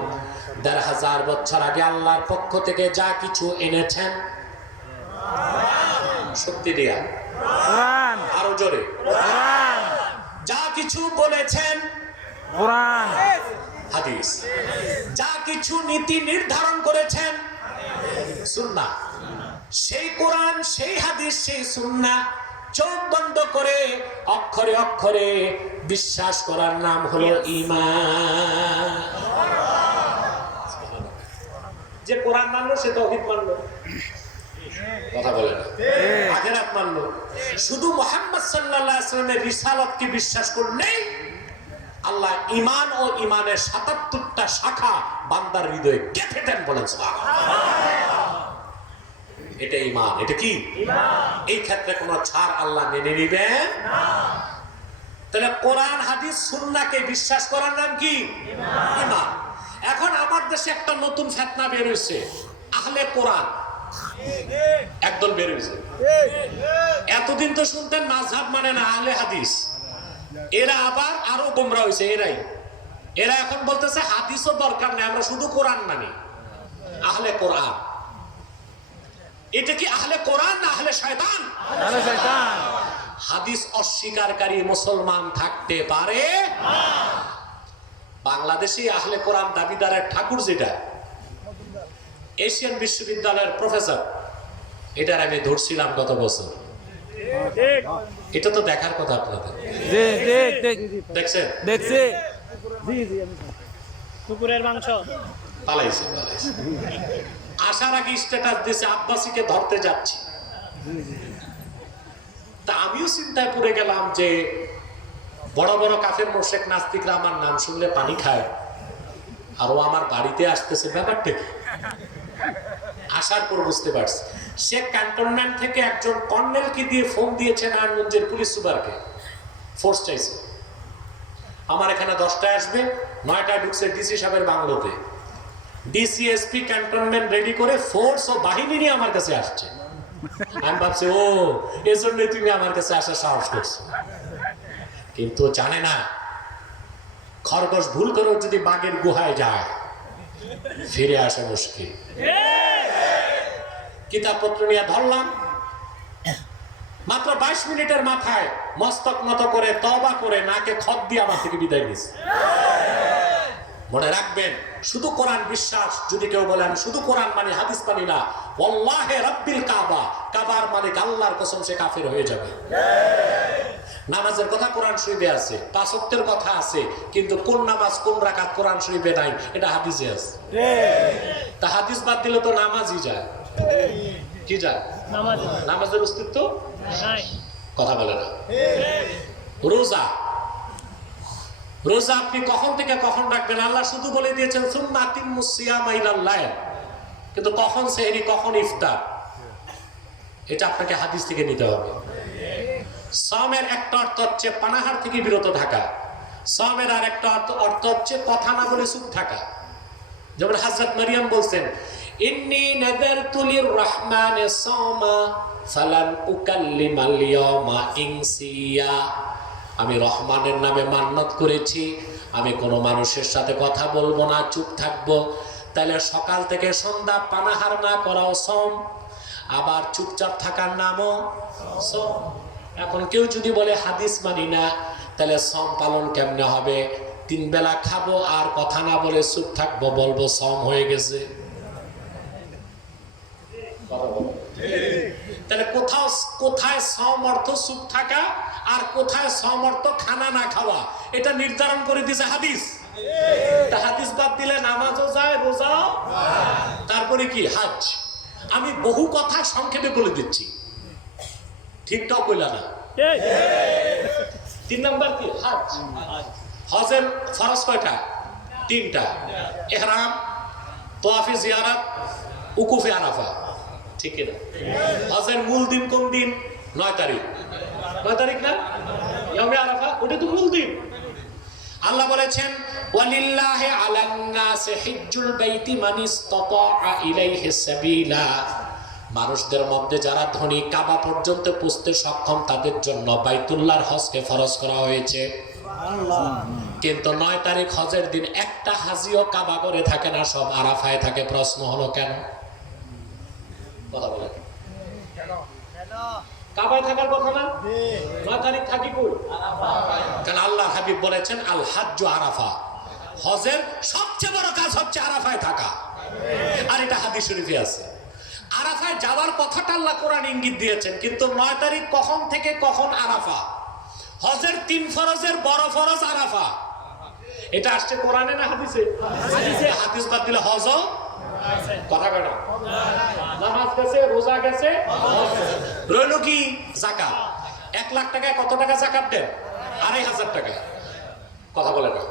১,৫০০ বছর আগে আল্লাহর পক্ষ থেকে যা কিছু এনেছেন, শক্তি দিয়া কোরআন, আরো জোরে কোরআন, যা কিছু বলেছেন কোরআন হাদিস, যা কিছু নীতি নির্ধারণ করেছেন সুন্নাহ, সেই কোরআন, সেই হাদিস, সেই সুন্নাহ চোখ বন্ধ করে অক্ষরে অক্ষরে বিশ্বাস করার নাম হলো ঈমান। যে কোরআন মানলো সে তাওহীদ মানলো, কথা বলে না, আখিরাত মানলো। শুধু মুহাম্মদ সাল্লাল্লাহু আলাইহি ওয়াসাল্লামের রিসালাতকে বিশ্বাস করলেই আল্লাহ ঈমান ও ঈমানের ৭৭টা শাখা বান্দার হৃদয়ে গেঁথে দেন, বলেন সুবহানাল্লাহ। এটা ঈমান, এটা কি ঈমান। এই ক্ষেত্রে কোনো ছাড় আল্লাহ মেনে নিবেন না। তাহলে কোরআন, হাদিস, সুন্নাহকে বিশ্বাস করার নাম কি ঈমান। এখন আমার দেশে একটা নতুন ফিতনা বের হইছে, আহলে কোরআন একদল বের হইছে। এতদিন তো শুনতেন মাযহাব মানে না, আহলে হাদিস। এরা আবার আরো গোমরা হইছে, এরা এখন বলতেছে হাদিসও দরকার নেই, আমরা শুধু কোরআন মানি। আহলে কোরআন, এটা কি আহলে কোরআন না আহলে শয়তান? আহলে শয়তান। হাদিস অস্বীকারী মুসলমান থাকতে পারে না। বাংলাদেশে আহলে কোরআন দাবিদারের ঠাকুর, যেটা এশিয়ান বিশ্ববিদ্যালয়ের প্রফেসর, এটার আমি ধরছিলাম গত বছর। এটা তো দেখার কথা আপনাদের, দেখছেন? দেখছি, কুকুরের মাংস পালাইছে। আসার আগে স্ট্যাটাস দিয়েছে আব্বাসীকে ধরতে যাচ্ছি। তা আমিও চিন্তায় পড়ে গেলাম যে বড় বড় কাফের মুশরিক নাস্তিকরা আমার নাম শুনলে পানি খায়, আর ও আমার বাড়িতে আসতেছে, ব্যাপারটা কি? আসার পর বুঝতে পারছি সে ক্যান্টনমেন্ট থেকে একজন কর্নেলকে দিয়ে ফোন দিয়েছে নারায়ণগঞ্জের পুলিশ সুপারকে, ফোর্স চাইছে। আমার এখানে 10টায় আসবে, 9টায় ঢুকছে ডিসি সাহেবের বাংলোতে। ডিসিএসপি ক্যান্টনমেন্ট রেডি করে ফোর্স ও বাহিনী নিয়ে আমার কাছে আসছে। আমি ভাবছি ও এজন্যই তুমি আমার কাছে আসার সাহস করছো, কিন্তু জানে না খরগোশ ভুল করেও যদি বাঘের গুহায় যায় ফিরে আসা মুশকিল। কিতাবপত্র নিয়ে ধরলাম, মাত্র 22 মিনিটের মাথায় মস্তক নত করে তওবা করে নাকে খত দিয়ে আমার থেকে বিদায় নিয়েছে। মনে রাখবেন, শুধু কোরআন বিশ্বাস যদি কেউ বলে আমি শুধু কোরআন মানি, হাদিস মানি না, ওয়াল্লাহি রাব্বিল কাবা, কাবার মালিক আল্লাহর কসম, সে কাফের হয়ে যাবে। নামাজের কথা কোরআন শরীফে আছে, 5 ওয়াক্তের কথা আছে, কিন্তু কোন নামাজ কোন রাকাত কোরআন শরীফে নাই, এটা হাদিসে আছে। তা হাদিস বাদ দিলে তো নামাজই যায়। কি যায়? নামাজের অস্তিত্ব নাই, কথা বলে না। রোজা, রোজা আপনি কখন থেকে কখন রাখবেন আল্লাহ শুধু বলে দিয়েছেন সুম্মা আতিম্মুস সিয়ামা ইলাল লাইল, কিন্তু কখন সেহরি কখন ইফতার এটা আপনাকে হাদিস থেকে নিতে হবে। সাওমের একটা অর্থ হচ্ছে পানাহার থেকে বিরত থাকা, সাওমের আর একটা অর্থ হচ্ছে কথা না বলে চুপ থাকা। যেমন হযরত মারিয়াম বলছেন ইন্নী নাযারতু লিররহমানি সাওমা ফালান উকাল্লিমাল ইয়াওমা ইনসিয়া, আমি রহমানের নামে মান্নত করেছি আমি কোনো মানুষের সাথে কথা বলবো না, চুপ থাকবো। তাহলে সকাল থেকে সন্ধ্যা পানাহার না করাও সম, আবার চুপচাপ থাকার নামও সম। এখন কেউ যদি বলে হাদিস মানি না, তাহলে সম পালন কেমনে হবে? 3 বেলা খাবো আর কথা না বলে চুপ থাকবো, বলবো সম হয়ে গেছে। তাহলে কোথায় সম অর্থ চুপ থাকা আর কোথায় সম অর্থ খানা না খাওয়া, এটা নির্ধারণ করে দিয়েছে হাদিস। তা হাদিস বাদ দিলে নামাজও যায়, রোজাও, তারপরে কি হজ। আমি বহু কথা সংক্ষেপে বলে দিচ্ছি, ঠিকঠাক কইলা না। 3 নাম্বার কি? হজ। হজের ফরজ কয়টা? 3টা। ইহরাম, তাওয়াফে জিয়ারত, উকুফে আরাফা, ঠিক না? হজের মূল দিন কোন দিন? 9 তারিখ। 9 তারিখ না ইয়াউমে আরাফা, ওটা তো মূল দিন। আল্লাহ বলেছেন ওয়ালিল্লাহি আলান নাসি হিজ্জুল বাইতি মান ইসতাতা ইলাইহি সাবিলা, মানুষদের মধ্যে যারা ধনী কাবা পর্যন্ত পৌঁছতে সক্ষম তাদের জন্য বাইতুল্লাহর হজকে ফরজ করা হয়েছে। কিন্তু 9 তারিখ হজের দিন একটা হাজিও কাবা করে থাকে না, সব আরাফায় থাকে। প্রশ্ন হলো কেন? কথা বলে কাবায় থাকার কথা না? 9 তারিখ থাকি কই? কারণ আল্লাহ হাবিব বলেছেন আল হাজ্জু আরাফা, হজের সবচেয়ে বড় কাজ হচ্ছে আরাফায় থাকা। আর এটা হাদিস শরীফে আছে। আরাফায় যাওয়ার কথাটা আল্লাহ কোরআন ইঙ্গিত দিয়েছেন, কিন্তু 9 তারিখ কখন থেকে কখন আরাফা? হজের 3 ফরজের বড় ফরজ আরাফা। এটা আসছে কোরআনে না হাদিসে? হাদিস বাদ দিলে হজ কথা কেন? নামাজ গেছে, রোজা গেছে, রইল কি? যাকাত। 1 লাখ টাকায় কত টাকা যাকাত দেন? 2500 টাকা। কথা বলে না।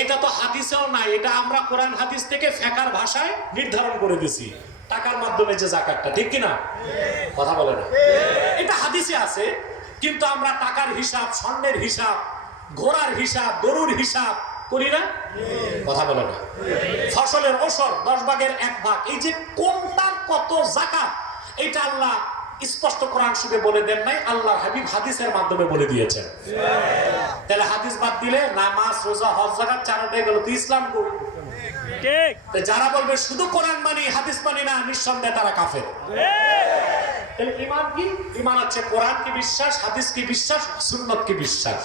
এটা তো হাদিসেও নাই, এটা আমরা কোরআন হাদিস থেকে ফিকহের ভাষায় নির্ধারণ করে দিছি, টাকার মাধ্যমে যে যাকাতটা, ঠিক কি না? কথা বলে না। এটা হাদিসে আছে, কিন্তু আমরা টাকার হিসাব, স্বর্ণের হিসাব, ঘোড়ার হিসাব, গরুর হিসাব করি না। কথা বলে না। ফসলের ওসর 10 ভাগের 1 ভাগ, এই যে কোনটা কত যাকাত, এটা আল্লাহ স্পষ্ট কোরআন শরীফে বলে দেন নাই, আল্লাহ হাবিব হাদিসের মাধ্যমে বলে দিয়েছেন। তাহলে হাদিস বাদ দিলে নামাজ, রোজা, হজ, যাকাত চারটাই গেল, তো ইসলাম কই? ঠিক। যারা বলবে শুধু কোরআন মানি হাদিস মানি না, নিঃসন্দেহে তারা কাফের। তাহলে ঈমান কি? ঈমান হচ্ছে কোরআন কি বিশ্বাস, হাদিস কি বিশ্বাস, সুন্নাত কি বিশ্বাস।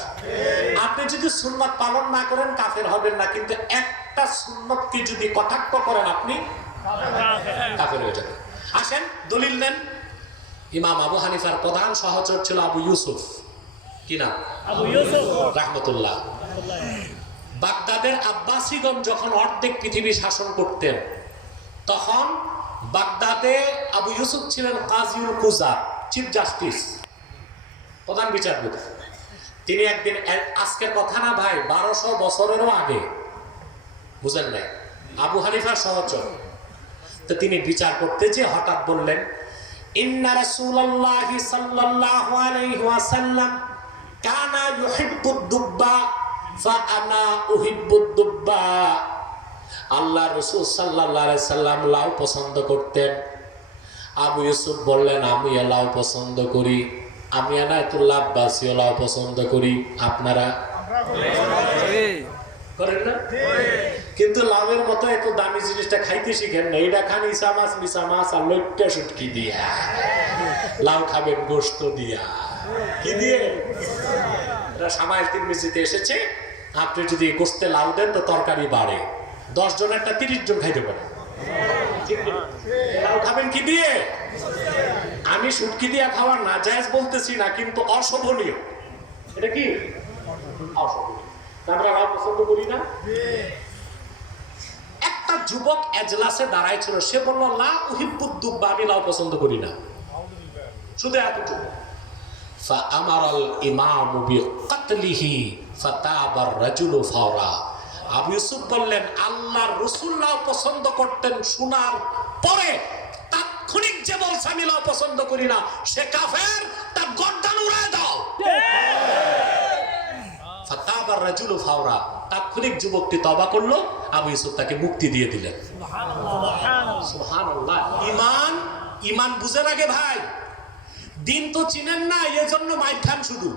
আপনি যদি সুন্নাত পালন না করেন কাফের হবেন না, কিন্তু একটা সুন্নাতকে যদি কটাক্ষ করেন আপনি কাফের হয়ে যাবেন। আসেন দলিল নেন। ইমাম আবু হানিফার প্রধান সহচর ছিল আবু ইউসুফ, কি নাম? আবু ইউসুফ রাহমাতুল্লাহ। বাগদাদের আব্বাসীগণ যখন অর্ধেক পৃথিবী শাসন করতেন, তখন বাগদাদে আবু ইউসুফ ছিলেন কাজিউল কুজা, চিফ জাস্টিস, প্রধান বিচারপতি। তিনি একদিন, আজকের কথা না ভাই, 1200 বছরেরও আগে, বুঝেন নাই, আবু হানিফার সহচর। তো তিনি বিচার করতে যে হঠাৎ বললেন ইন্না রাসূলুল্লাহি সাল্লাল্লাহু আলাইহি ওয়াসাল্লাম কানা ইউহিব্বুদ দুব্বা ফা আনা উহিব্বুদ দুব্বা। আল্লাহ রাসূল সাল্লাল্লাহু আলাইহি সাল্লাম লাউ পছন্দ করতেন। আবু ইউসুফ বললেন আমি লাউ পছন্দ করি, আমি আনায়াতুল্লাহ আব্বাসীও লাউ পছন্দ করি, আপনারা করেন না? কিন্তু লাউয়ের মতো এত দামি জিনিসটা খাইতে শিখেন না। এটা খান ইসা মাছ, মিসা মাছ আর লইট্টা শুটকি দিয়া, লাউ খাবেন গোশত দিয়া, কি দিয়ে? সামাইল তিরমিজিতে এসেছে, আপনি যদি গোশতে লাউ দেন তো তরকারি বাড়ে, 10 জনেরটা 30 জন খাইতে পারে। লাউ খাবেন কি দিয়ে? আমি শুটকি দিয়া খাওয়া নাজায়েজ বলতেছি না, কিন্তু অশোভনীয়। এটা কি অশোভনীয়? আমরা লাউ পছন্দ করি না। একটা যুবক এজলাসে দাঁড়ায় ছিল, সে বলল লা উহিব্বুদ দুব্বা, আমি লাউ পছন্দ করি না। শুধু এতটুকু। ফাআমারাল ইমামু বিকাতলিহি ফাতাবার রাজুলু ফাওরা। আবু ইউসুফ বললেন আল্লাহর রাসূল লাউ পছন্দ করতেন, শোনার পরে তাৎক্ষণিক যে বলছে আমি লাউ পছন্দ করি না, সে কাফের, তার গর্দান উড়ায় দাও। ফাতাবার রাজুলু ফাওরা। তাৎক্ষণিক যুবকটি তওবা করলো, আবু ইউসুফ তাকে মুক্তি দিয়ে দিলেন। সুবহানাল্লাহ। ঈমান, ঈমান বুঝেন আগে ভাই, দিন তো চিনেন না, এজন্য মাইর খান শুধু।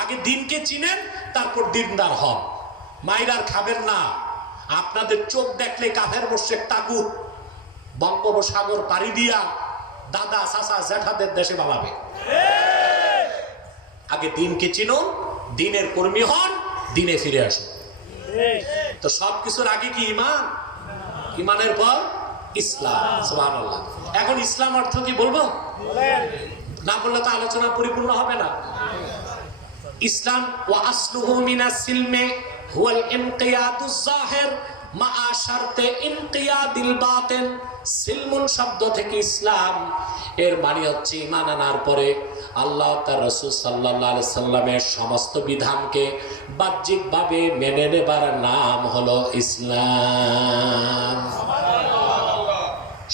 আগে দিনকে চিনেন, তারপর দিনদার হন। মাইরার খাবেন না। আপনাদের চোখ দেখলে কাফের মুশরিক তাগুত বঙ্গোপসাগর পাড়ি দিয়া দাদা চাচা জ্যাঠাদের দেশে পালাবে। আগে দিনকে চিনুন, দিনের কর্মী হন, দিনে ফিরে আসুন। তো সবকিছুর আগে কি ঈমান, ঈমানের পর ইসলাম। সুবহানাল্লাহ। এখন ইসলাম অর্থ কি বলবো? না বললে তো আলোচনা পরিপূর্ণ হবে না। ইসলাম ওয়া আসলুহু মিনাস সিলমি হুয়াল ইনকিয়াদুজ যাহির মা শারতে ইনকিয়াদিল বাতিন। সিলমুন শব্দ থেকে ইসলাম, এর মানে হচ্ছে ঈমান আনার পরে আল্লাহ তার রাসূল সাল্লাল্লাহু আলাইহি সাল্লামের সমস্ত বিধানকে বাহ্যিকভাবে মেনে নেবার নাম হলো ইসলাম।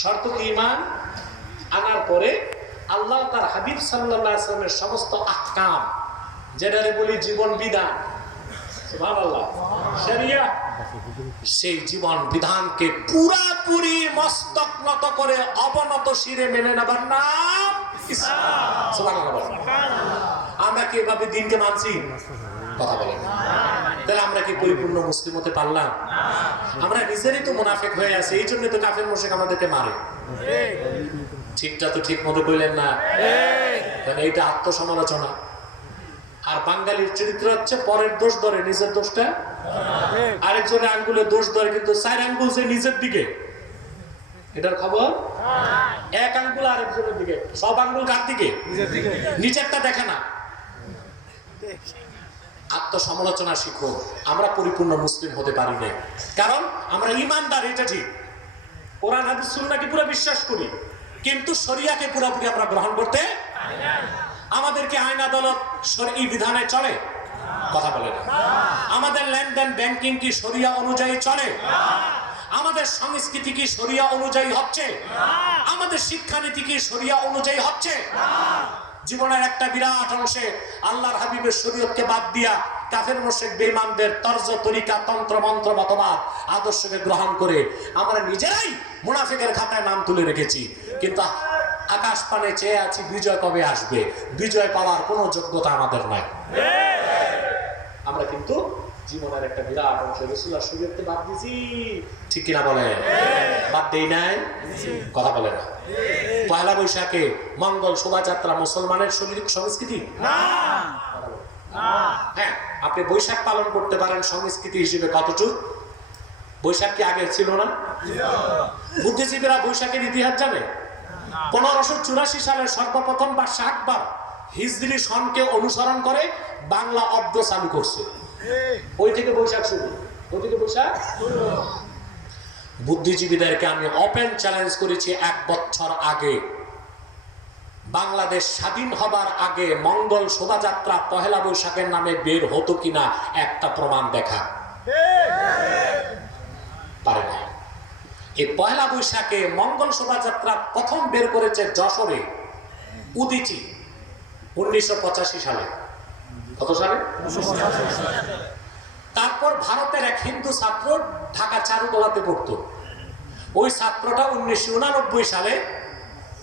শর্ত কি? ঈমান আনার পরে আল্লাহ তার হাবিব সাল্লাল্লাহু আলাইহি সাল্লামের সমস্ত আহকাম, যেটারে বলি জীবন বিধান, সুবহানাল্লাহ, শরিয়া, সেই জীবন বিধানকে পুরাপুরি মস্তক নত করে অবনত শিরে মেনে নেবার নাম ইসলাম। সুবহানাল্লাহ। আমরা কি এভাবে দিনকে মানছি? কথা বলেন। তাহলে আমরা কি পরিপূর্ণ মুসলিম হতে পারলাম? আমরা নিজেরই তো মুনাফিক হয়ে আছি, এই জন্য তো কাফের মুশরিক আমাদেরকে মারে। ঠিকটা তো ঠিক মতো কইলেন না, কারণ এইটা আত্মসমালোচনা। আর বাঙালির চরিত্র হচ্ছে পরের দোষ ধরে, নিজের দোষটা আরেকজনের আঙ্গুলে দোষ ধরে, কিন্তু 4 আঙ্গুল যে নিজের দিকে, এটার খবর এক আঙ্গুল আরেকজনের দিকে, সব আঙ্গুল কার দিকে? নিচেরটা দেখে না। আত্মসমালোচনা শিখো। আমরা পরিপূর্ণ মুসলিম হতে পারি না, কারণ আমরা ইমানদার, এটা ঠিক। কোরআন হাদিস সুন্নাহকে পুরো বিশ্বাস করি, কিন্তু শরিয়াকে পুরোপুরি আমরা গ্রহণ করতে পারি না। আমাদেরকে আইন আদালত শরঈ বিধানে চলে? কথা বলে না। আমাদের লেনদেন ব্যাংকিং কি শরিয়া অনুযায়ী চলে? আমাদের সংস্কৃতি কি শরিয়া অনুযায়ী হচ্ছে? আমাদের শিক্ষানীতি কি শরিয়া অনুযায়ী হচ্ছে? জীবনের একটা বিরাট অংশে আল্লাহর হাবিবের শরীয়তকে বাদ দিয়া কাফের মুশরিক বেঈমানদের তর্জ তরিকা, তন্ত্র মন্ত্র মতবাদ আদর্শকে গ্রহণ করে আমরা নিজেরাই মুনাফিকের খাতায় নাম তুলে রেখেছি। কিন্তু আকাশ পানে চেয়ে আছি বিজয় কবে আসবে। বিজয় পাওয়ার কোনো যোগ্যতা আমাদের নাই। আমরা কিন্তু জীবনের একটা বিরাট অংশ রাসূলুল্লাহর শরীয়তকে বাদ দিয়েছি, ঠিক কিনা বলেন? বাদ দেই নাই? কথা বলে না। পয়লা বৈশাখে মঙ্গল শোভাযাত্রা মুসলমানের সংস্কৃতি না। হ্যাঁ, আপনি বৈশাখ পালন করতে পারেন সংস্কৃতি হিসেবে কতটুকু? বৈশাখ কি আগে ছিল না? বুদ্ধিজীবীরা বৈশাখের ইতিহাস জানে। 1584 সালের সর্বপ্রথম বাদশাহ আকবর হিজরি সনকে অনুসরণ করে বাংলা অব্দ চালু করছে। ওই থেকে বৈশাখ শুরু। ওই থেকে বৈশাখ শুরু। বুদ্ধিজীবীদেরকে আমি ওপেন চ্যালেঞ্জ করেছি, 1 বছর আগে বাংলাদেশ স্বাধীন হবার আগে মঙ্গল শোভাযাত্রা পহেলা বৈশাখের নামে বের হতো কিনা একটা প্রমাণ দেখা। পারে না। এই পহেলা বৈশাখে মঙ্গল শোভাযাত্রা প্রথম বের করেছে যশোরে উদীচী 1985 সালে। কত সালে? তারপর ভারতের এক হিন্দু ছাত্র ঢাকা চারুকলাতে পড়তো। ওই ছাত্রটা 1989 সালে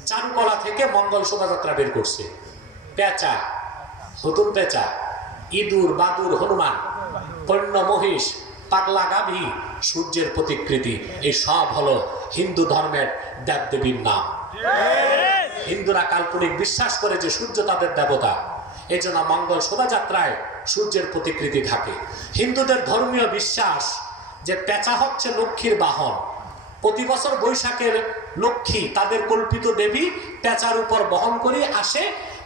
চারুকলা থেকে মঙ্গল শোভাযাত্রা বের করছে। পেঁচা, হুতুম পেঁচা, ইঁদুর, বাদুর, হনুমান, বন্য মহিষ, পাগলা গাভী, সূর্যের প্রতিকৃতি, এই সব হলো হিন্দু ধর্মের দেবদেবীর নাম। হিন্দুরা কাল্পনিক বিশ্বাস করে যে সূর্য তাদের দেবতা, এই জন্য মঙ্গল শোভাযাত্রায় সূর্যের প্রতিকৃতি থাকে। হিন্দুদের ধর্মীয় বিশ্বাস যে পেঁচা হচ্ছে লক্ষ্মীর বাহন। প্রতি বছর বৈশাখের লক্ষ্মী তাদের কল্পিত দেবী পেঁচার উপর বহন করে আসে,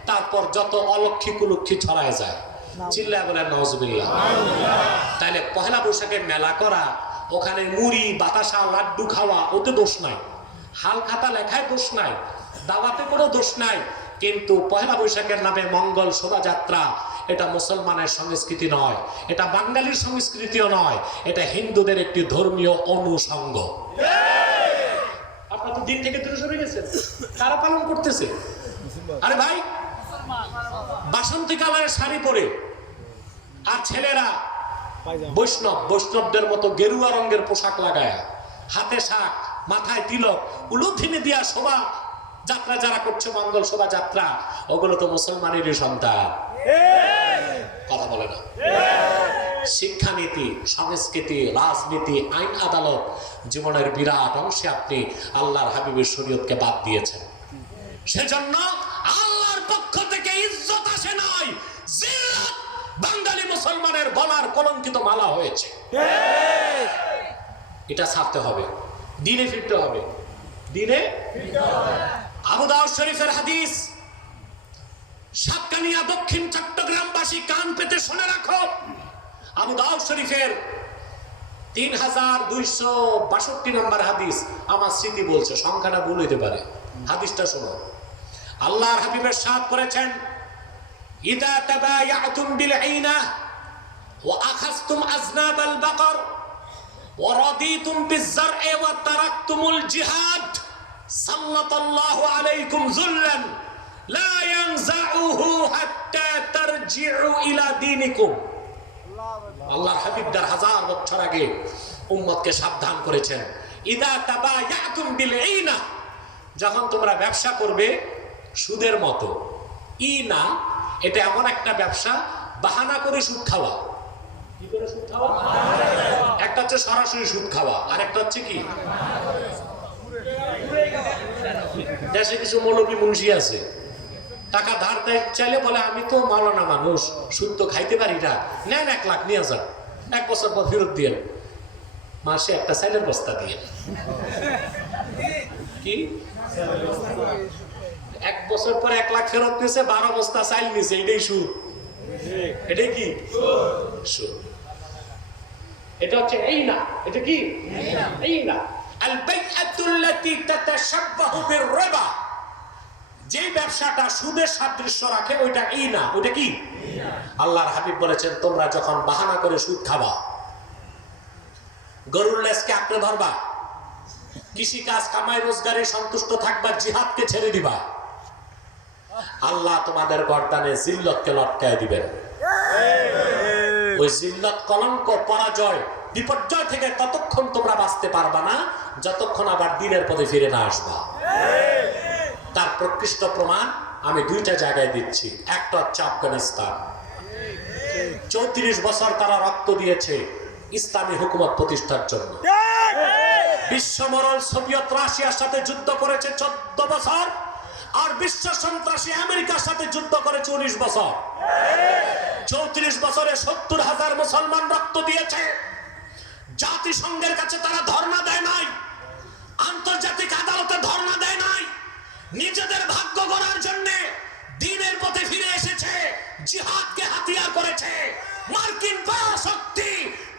তারপর যত অলক্ষ্মী কুলক্ষ্মী ছড়ায় যায়। চিল্লায় বলেন নাউজুবিল্লাহ। তাইলে পহেলা বৈশাখে মেলা করা, ওখানে মুড়ি, বাতাসা, লাড্ডু খাওয়া, ওতে দোষ নাই। হাল খাতা লেখায় দোষ নাই, দাওয়াতে কোনো দোষ নাই। কিন্তু পহেলা বৈশাখের নামে মঙ্গল শোভাযাত্রা, এটা মুসলমানের সংস্কৃতি নয়, এটা বাঙালির সংস্কৃতিও নয়, এটা হিন্দুদের একটি ধর্মীয় অনুষঙ্গ। আপনার তো দিন থেকে দূরে সরে গেছেন। কারা পালন করতেছে? আরে ভাই, বাসন্তী কালারের শাড়ি পরে আর ছেলেরা বৈষ্ণবদের মতো গেরুয়া রঙের পোশাক লাগায়, হাতে শাক, মাথায় তিলক, উলুথিনি দিয়া শোভা যাত্রা যারা করছে, মঙ্গল শোভাযাত্রা, ওগুলো তো মুসলমানেরই সন্তান। কথা বলে না। শিক্ষানীতি, সংস্কৃতি, রাজনীতি, আইন আদালত, জীবনের বিরাট অংশে আপনি আল্লাহর হাবিবের শরীয়তকে বাদ দিয়েছেন। সেজন্য আল্লাহর পক্ষ থেকে ইজ্জত আসে নাই, জিল্লাত বাঙালি মুসলমানের গলার কলঙ্কিত মালা হয়েছে। এটা ছাড়তে হবে, দিনে ফিরতে হবে, দিনে ফিরতে হবে। আবু দাউদ শরীফের হাদিস, সাতকানিয়া দক্ষিণ চট্টগ্রামবাসী কান পেতে শুনে রাখো। আবু দাউদ শরীফের 3262 নম্বর হাদিস, আমার স্মৃতি বলছে, সংখ্যাটা ভুল হইতে পারে। হাদিসটা শোনো, আল্লাহর হাবিবের সাথ করেছেন, ইদা তাবায়াতুম বিল আইনাহ ওয়া আখাযতুম আযনাবাল বাকর ওয়া রাদিতুম বিয-যার'i ওয়া তারাকতুমুল জিহাদ সাল্লাল্লাহু আলাইকুম যুল্লান লা ইয়ানজাউহু হাত্তা তারজিউ ইলা দীনিকুম। আল্লাহর হাবিব 1000 বছর আগে উম্মতকে সাবধান করেছেন, ইদা তাবায়াতুম বিল আইনাহ, যখন তোমরা ব্যবসা করবে সুদের মতো। ইনা এটা এমন একটা ব্যবসা, বাহানা করে সুদ খাওয়া। কি করে সুদ খাওয়া? একটা হচ্ছে সরাসরি সুদ খাওয়া, আর একটা হচ্ছে কি, দেশে কিছু মৌলবী মুন্সি আছে, টাকা ধার চাইলে বলে আমি তো মাওলানা মানুষ, সুদ তো খাইতে পারি না, নেন 1 লাখ নিয়ে যান, 1 বছর পর ফেরত দিয়ে মাসে একটা চাইলের বস্তা দিয়ে। কি 1 বছর পর 1 লাখ ফেরত দিয়েছে, 12 বস্তা চাইল নিয়েছে, এটাই সুদ। এটাই কি সুদ? এটা হচ্ছে এই না, এটা কি এই না। আল বাইআতুল্লাতী তাতাশাব্বাহু বির-রিবা, যে ব্যবসাটা সুদের সাদৃশ্য রাখে ওইটা এই না, ওইটা কি? আল্লাহর হাবিব বলেছেন, তোমরা যখন বাহানা করে সুদ খাবা, গরুর লেজকে আঁকড়ে ধরবা, কৃষি কাজ কামাই রোজগারে সন্তুষ্ট থাকবা, জিহাদকে ছেড়ে দিবা, আল্লাহ তোমাদের গর্দানে জিল্লতকে লটকায় দিবেন। ওই জিল্লত, কলঙ্ক, পরাজয়, বিপর্যয় থেকে ততক্ষণ তোমরা বাঁচতে পারবা না যতক্ষণ আবার দিনের পথে ফিরে না আসবা। তার প্রকৃষ্ট প্রমাণ আমি 2টা জায়গায় দিচ্ছি। একটা হচ্ছে আফগানিস্তান, 34 বছর তারা রক্ত দিয়েছে ইসলামী হুকুমত প্রতিষ্ঠার জন্য। বিশ্বমরল সোভিয়েত রাশিয়ার সাথে যুদ্ধ করেছে 14 বছর, আর বিশ্ব সন্ত্রাসী আমেরিকার সাথে যুদ্ধ করেছে 19 বছর। 34 বছরে 70,000 মুসলমান রক্ত দিয়েছে। জাতিসংঘের কাছে তারা ধর্ণা দেয় নাই, আন্তর্জাতিক আদালতে ধর্ণা দেয় নাই, নিজেদের ভাগ্য গড়ার জন্য দ্বীনের পথে ফিরে এসেছে, জিহাদকে হাতিয়ার করেছে। মার্কিন পরাশক্তি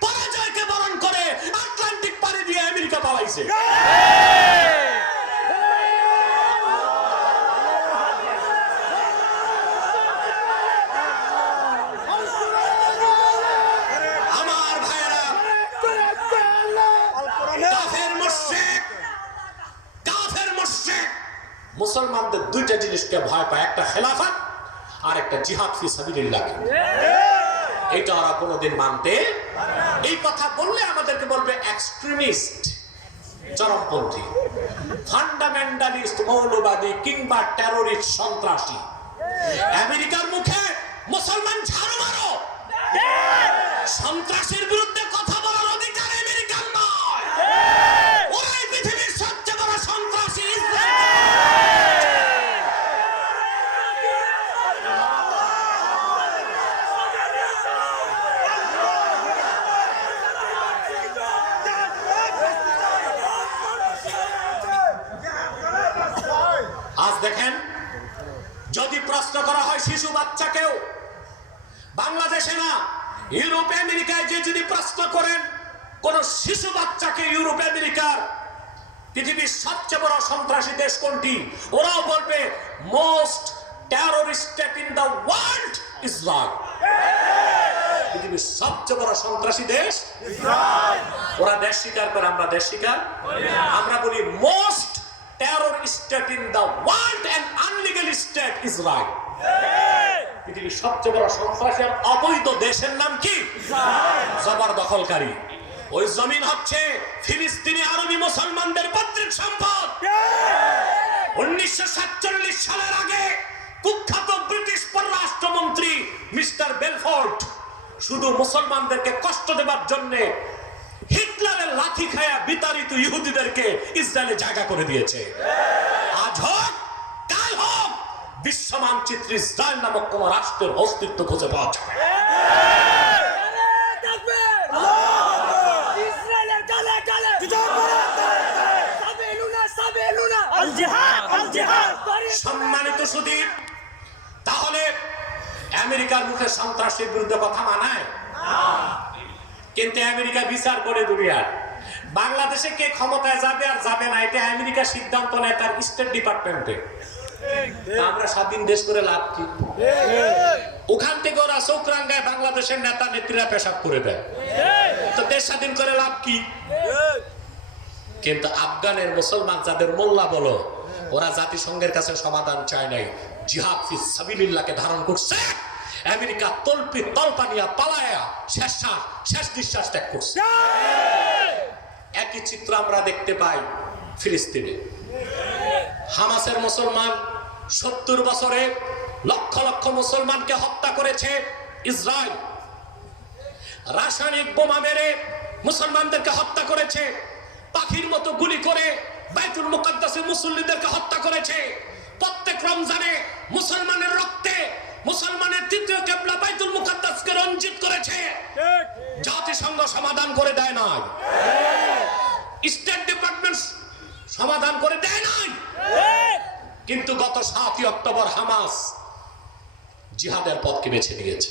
পরাজয়কে বরণ করে আটলান্টিক পাড়ি দিয়ে আমেরিকা পালাইছে। আমার ভাইয়েরা, কাফের মুশরিক মুসলমানদের 2টা জিনিসকে ভয় পায়, একটা খেলাফত আর একটা জিহাদ ফি সাবিলিল্লাহ। এটা ওরা কোনোদিন মানতে, এই কথা বললে আমাদেরকে বলবে এক্সট্রিমিস্ট, চরমপন্থী, ফান্ডামেন্টালিস্ট, মৌলবাদী কিংবা টেররিস্ট, সন্ত্রাসী। আমেরিকার মুখে মুসলমান ঝাড়ু মারো, সন্ত্রাসীর বিরুদ্ধে কথা বলার অধিকার আমেরিকার নয়। ওরাই পৃথিবীর সবচেয়ে বড় সন্ত্রাসী। আজ দেখেন, যদি প্রশ্ন করা হয় শিশু বাচ্চাকেও, বাংলাদেশে না ইউরোপ আমেরিকায় যে যদি প্রশ্ন করেন কোন শিশু বাচ্চাকে, ইউরোপ আমেরিকার পৃথিবীর সবচেয়ে বড় সন্ত্রাসী দেশ কোনটি, ওরাও বলবে most terrorist state in the world Israel. পৃথিবীর সবচেয়ে বড় সন্ত্রাসী দেশ ইসরায়েল। ওরা দেশ স্বীকার করে, আমরা দেশ স্বীকার করি না। আমরা বলি most terror state in the world and unlegal state Israel. পৃথিবীর সবচেয়ে বড় সন্ত্রাসী আর অবৈধ দেশের নাম কি? জবরদখলকারী। ওই জমিন হচ্ছে ফিলিস্তিনি আরবি মুসলমানদের পৈতৃক সম্পদ। 1947 সালের আগে কুখ্যাত ব্রিটিশ পররাষ্ট্রমন্ত্রী মিস্টার বেলফোর্ড শুধু মুসলমানদেরকে কষ্ট দেবার জন্য হিটলারের লাঠি খায়া বিতাড়িত ইহুদিদেরকে ইসরায়েলে জায়গা করে দিয়েছে। আজ হোক কাল হোক বিশ্ব মানচিত্রে ইসরায়েল নামক কোন রাষ্ট্রের অস্তিত্ব খুঁজে পাওয়া যাবে। সম্মানিত সুধীর, তাহলে আমেরিকার মুখে সন্ত্রাসের বিরুদ্ধে কথা মানায়? কিন্তু আমেরিকা বিচার করে দুনিয়ার বাংলাদেশে কে ক্ষমতায় যাবে আর যাবে না এটা আমেরিকা সিদ্ধান্ত নেয় তার স্টেট ডিপার্টমেন্টে। আমরা স্বাধীন দেশ করে লাভ কি? ওখান থেকে ওরা চৌকরাঙ্গায় বাংলাদেশের নেতা নেত্রীরা পেশাব করে দেয়, তো দেশ স্বাধীন করে লাভ কি? কিন্তু আফগানের মুসলমান যাদের মোল্লা বলো, ওরা জাতিসংঘের কাছে সমাধান চায় নাই, জিহাদ ফি সাবিলিল্লাহকে ধারণ করছে। আমেরিকা তলপানিয়া পালায়া শেষ নিঃশ্বাস ত্যাগ করছে। একই চিত্র আমরা দেখতে পাই ফিলিস্তিনে। হামাসের মুসলমান 70 বছরে লক্ষ লক্ষ মুসলমানকে হত্যা করেছে ইসরায়েল। রাসায়নিক বোমা মেরে মুসলমানদেরকে হত্যা করেছে, পাখির মতো গুলি করে বাইতুল মুকাদ্দাসের মুসল্লিদেরকে হত্যা করেছে। প্রত্যেক রমজানে মুসলমানের রক্তে মুসলমানের তৃতীয় কিবলা বাইতুল মুকাদ্দাসকে রঞ্জিত করেছে। জাতিসংঘ সমাধান করে দেয় নাই, স্টেট ডিপার্টমেন্ট সমাধান করে দেয় নাই। কিন্তু গত 7ই অক্টোবর হামাস জিহাদের পথকে বেছে নিয়েছে।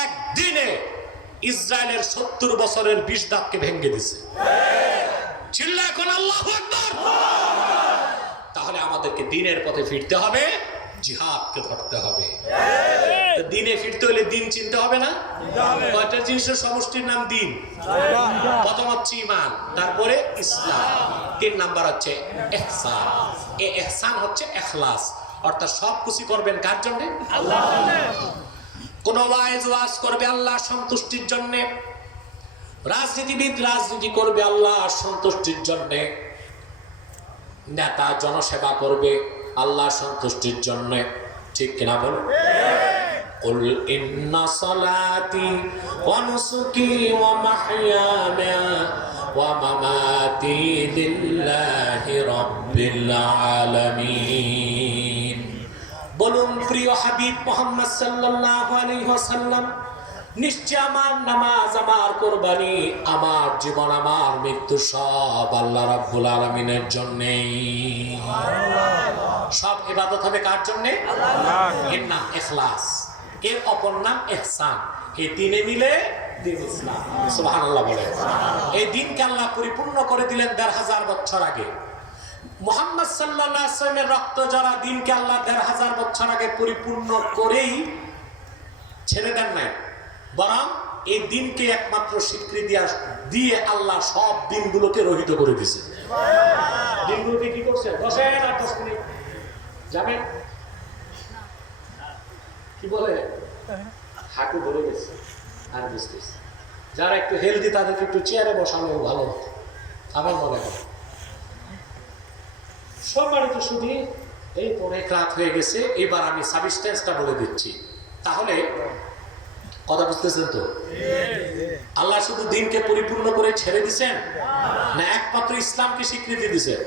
একদিনে ইসরায়েলের 70 বছরের 20 দাঁতকে ভেঙে দিছে। চিল্লা এখন আল্লাহু আকবার। তাহলে আমাদেরকে দিনের পথে ফিরতে হবে, জিহাদকে ধরতে হবে। দিনে ফিরতে হলে দিন চিনতে হবে না? কয়টা জিনিসের সমষ্টির নাম দিন? প্রথম হচ্ছে ঈমান, তারপরে ইসলাম, 3 নাম্বার হচ্ছে ইহসান। এই ইহসান হচ্ছে ইখলাস, অর্থাৎ সব কিছু করবেন কার জন্য? আল্লাহর জন্য। কোন ওয়াজ করবে আল্লাহর সন্তুষ্টির জন্য, রাজনীতিবিদ রাজনীতি করবে আল্লাহর সন্তুষ্টির জন্য, নেতা জনসেবা করবে আল্লাহর সন্তুষ্টির জন্য। ঠিক কিনা বল? কুল ইন্না সালাতি ওয়া নুসুকি ওয়া মাহইয়ায়া ওয়া মামাতি লিল্লাহি রাব্বিল আলামিন। বলুন প্রিয় হাবিব মুহাম্মদ সাল্লাল্লাহু আলাইহি ওয়াসাল্লাম, নিশ্চয় আমার নামাজ, আমার কুরবানি, আমার জীবন, আমার মৃত্যু সব আল্লাহ রাব্বুল আলামিনের জন্যই। সব ইবাদত হবে কার জন্য? আল্লাহ। এর নাম ইখলাস, এর অপর নাম ইহসান। এই তিনে মিলে দিন ইসলাম। সুবহানাল্লাহ বলে। এই দিনকে আল্লাহ পরিপূর্ণ করে দিলেন ১৫০০ বছর আগে। মুহাম্মদ সাল্লাল্লাহু আলাইহি ওয়াসাল্লামের রক্ত যারা দিনকে আল্লাহ ১৫০০ বছর আগে পরিপূর্ণ করেই ছেড়ে দেন নাই, বরং এই দিনকে একমাত্র স্বীকৃতি দিয়ে আল্লাহ সব দিনগুলোকে রহিত করে দিয়েছে। দিনগুলোকে কি করছে? 10 মিনিট যাবেন, কি বলে হাঁটু ধরে গেছে আর বুঝতেছে। যারা একটু হেলদি তাদেরকে একটু চেয়ারে বসানো ভালো হতো আমার মনে হয়। সম্মানিত শুধু এই অনেক রাত হয়ে গেছে, এবার আমি সাবস্টেন্সটা বলে দিচ্ছি, তাহলে কথা বুঝতেছেন তো? আল্লাহ শুধু দিনকে পরিপূর্ণ করে ছেড়ে দিছেন না একমাত্র ইসলামকে স্বীকৃতি দিছেন?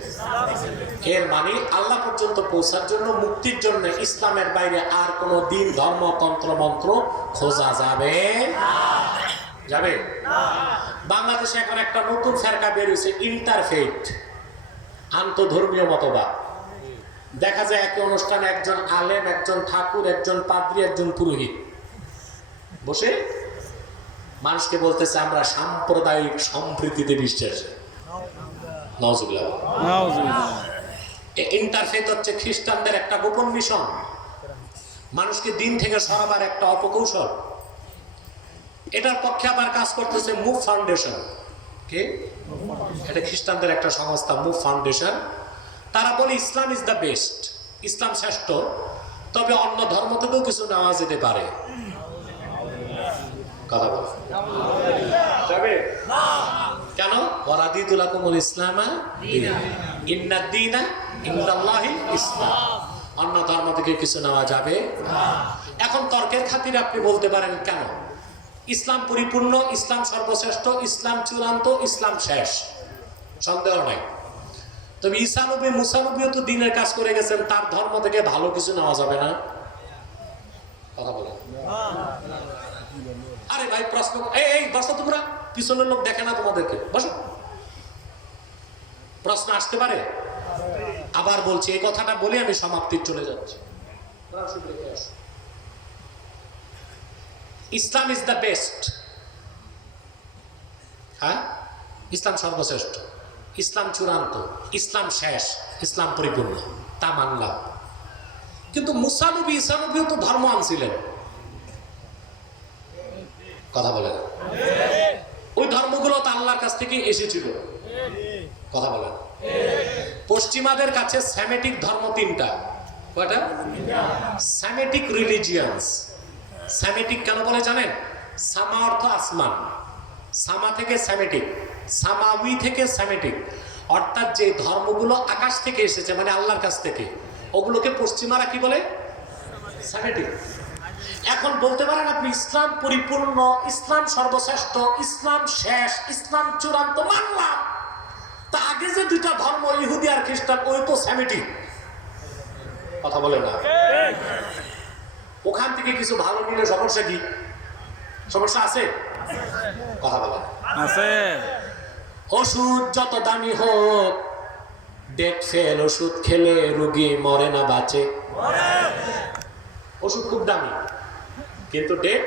এর মানে আল্লাহ পর্যন্ত পৌঁছার জন্য, মুক্তির জন্য ইসলামের বাইরে আর কোন দিন, ধর্ম, তন্ত্র, মন্ত্র খোঁজা যাবে যাবে? বাংলাদেশে এখন একটা নতুন ফেরকা বের হয়েছে, ইন্টারফেথ, আন্তধর্মীয় মতবাদ। দেখা যায় একই অনুষ্ঠানে একজন আলেম, একজন ঠাকুর, একজন পাদ্রী, একজন পুরোহিত বসে মানুষকে বলতেছে আমরা সাম্প্রদায়িক সম্প্রীতিতে বিশ্বাসী। নাউজুবিল্লাহ। ইন্টারফেথ হচ্ছে খ্রিস্টানদের একটা গোপন মিশন, মানুষকে দিন থেকে সরাবার একটা অপকৌশল। এটার পক্ষে আবার কাজ করতেছে মুভ ফাউন্ডেশন। কে? এটা খ্রিস্টানদের একটা সংস্থা, মুভ ফাউন্ডেশন। তারা বলে ইসলাম ইজ দ্য বেস্ট, ইসলাম শ্রেষ্ঠ, তবে অন্য ধর্ম থেকেও কিছু নেওয়া যেতে পারে। কথা বল যাবে কেন? ওয়ারাদিতুলাকুমুল ইসলামা ইন্নাদ-দীনা ইনদাল্লাহিল ইসলাম। অন্য ধর্ম থেকে কিছু নেওয়া যাবে। এখন তর্কের খাতিরে আপনি বলতে পারেন কেন ইসলাম পরিপূর্ণ, ইসলাম সর্বশ্রেষ্ঠ, ইসলাম চূড়ান্ত, ইসলাম শেষ, সন্দেহ নাই। তবে ঈসা নবী, মুসা নবীও তো দিনের কাজ করে গেছেন, তার ধর্ম থেকে ভালো কিছু নেওয়া যাবে না? কথা বলে। আরে ভাই প্রশ্ন, এই বসো তোমরা, পিছনের লোক দেখে না তোমাদেরকে, বসো। প্রশ্ন আসতে পারে? আবার বলছি, এই কথাটা বলে আমি সমাপ্তির চলে যাচ্ছি। ইসলাম ইজ দ্য বেস্ট, হ্যাঁ, ইসলাম সর্বশ্রেষ্ঠ, ইসলাম চূড়ান্ত, ইসলাম শেষ, ইসলাম পরিপূর্ণ, তা মানলাম। কিন্তু মুসা নবী, ঈসা নবীও তো ধর্ম আনছিলেন, কথা বলেন। ওই ধর্মগুলো তো আল্লাহর কাছ থেকে এসেছিল, কথা বলেন। পশ্চিমাদের কাছে সেমেটিক ধর্ম তিনটা, কয়টা? Semitic religions. সেমেটিক কেন বলে জানেন? সামা অর্থ আসমান, সামা থেকে সেমেটিক, সামাউই থেকে সেমেটিক, অর্থাৎ যে ধর্মগুলো আকাশ থেকে এসেছে মানে আল্লাহর কাছ থেকে, ওগুলোকে পশ্চিমারা কি বলে? সেমেটিক। এখন বলতে পারেন আপনি ইসলাম পরিপূর্ণ, ইসলাম সর্বশ্রেষ্ঠ, ইসলাম শেষ, ইসলাম চূড়ান্ত, মানলাম। তা আগে যে দুইটা ধর্ম, ইহুদি আর খ্রিস্টান, ওই তো সেমেটিক, কথা বলে না। ওখান থেকে কিছু ভালো নিলে সমস্যা কি? সমস্যা আছে? কথা বলে আছে। ওষুধ যত দামি হোক, ডেট ফেল ওষুধ খেলে রোগী মরে না বাঁচে। ওষুধ খুব দামি, কিন্তু ডেট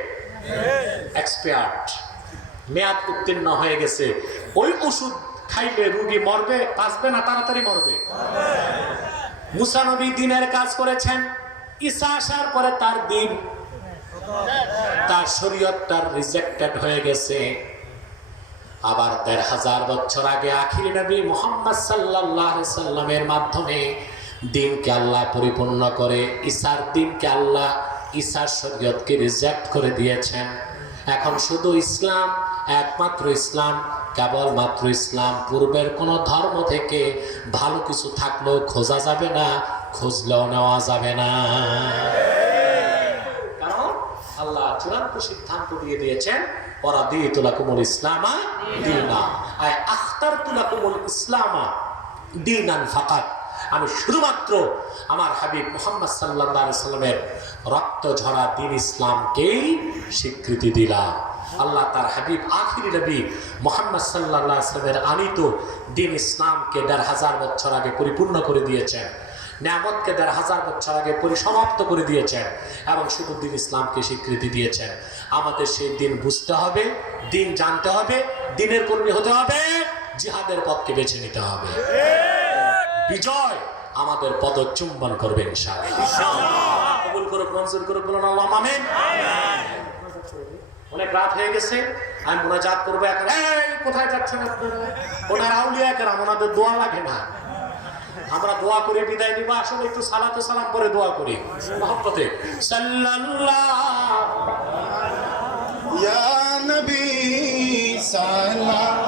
এক্সপায়ার্ড, মেয়াদ উত্তীর্ণ হয়ে গেছে। ওই ওষুধ খাইলে রোগী মরবে, বাঁচবে না তাড়াতাড়ি মরবে। মুসা নবী দ্বীনের কাজ করেছেন, ঈসা আসার পরে তার দ্বীন, তার শরীয়তটা রিজেক্টেড হয়ে গেছে। আবার ১৫০০ বছর আগে আখিরি নবী মুহাম্মদ সাল্লাল্লাহু আলাইহি সাল্লামের মাধ্যমে দ্বীনকে আল্লাহ পরিপূর্ণ করে, ঈসার দ্বীনকে আল্লাহ, ঈসার শরীয়তকে রিজেক্ট করে দিয়েছেন। এখন শুধু ইসলাম, একমাত্র ইসলাম, কেবলমাত্র ইসলাম। পূর্বের কোন ধর্ম থেকে ভালো কিছু থাকলেও খোঁজা যাবে না, খুঁজলেও নেওয়া যাবে না, কারণ আল্লাহ চূড়ান্ত সিদ্ধান্ত দিয়ে দিয়েছেন, ওয়ারাদিতু লাকুমুল ইসলামা দীনা, আয় আখতারতু লাকুমুল ইসলামা দীনান ফাকাত। আমি শুধুমাত্র আমার হাবিব মুহাম্মদ সাল্লাল্লাহু আলাইহি সাল্লামের রক্ত ঝরা দ্বীন ইসলামকেই স্বীকৃতি দিলাম। আল্লাহ তার হাবিব আখিরি নবী মুহাম্মদ সাল্লাল্লাহু আলাইহি সাল্লামের আনিত দ্বীন ইসলামকে ১৫০০ বছর আগে পরিপূর্ণ করে দিয়েছেন, নিয়ামতকে ১৫০০ বছর আগে পরিসমাপ্ত করে দিয়েছেন, এবং শুধু দ্বীন ইসলামকে স্বীকৃতি দিয়েছেন। আমাদের সেই দিন বুঝতে হবে, দিন জানতে হবে, দিনের কর্মী হতে হবে, জিহাদের পথকে বেছে নিতে হবে। বিজয় আমাদের পদচুম্বন করবে ইনশাআল্লাহ। কবুল করুক, মঞ্জুর করুক, বলুন আল্লাহুম্মা আমিন। অনেক রাত হয়ে গেছে, আমি মুনাজাত করবো এখন। এই কোথায় যাচ্ছেন আপনারা? ওনার আউলিয়া কেরাম, ওনাদের দোয়া লাগে না, আমরা দোয়া করে বিদায় নিব। আসলে একটু সালাত ও সালাম করে দোয়া করি মহব্বতে। সাল্লাল্লাহু ইয়া নবী সাল্লাল্লাহু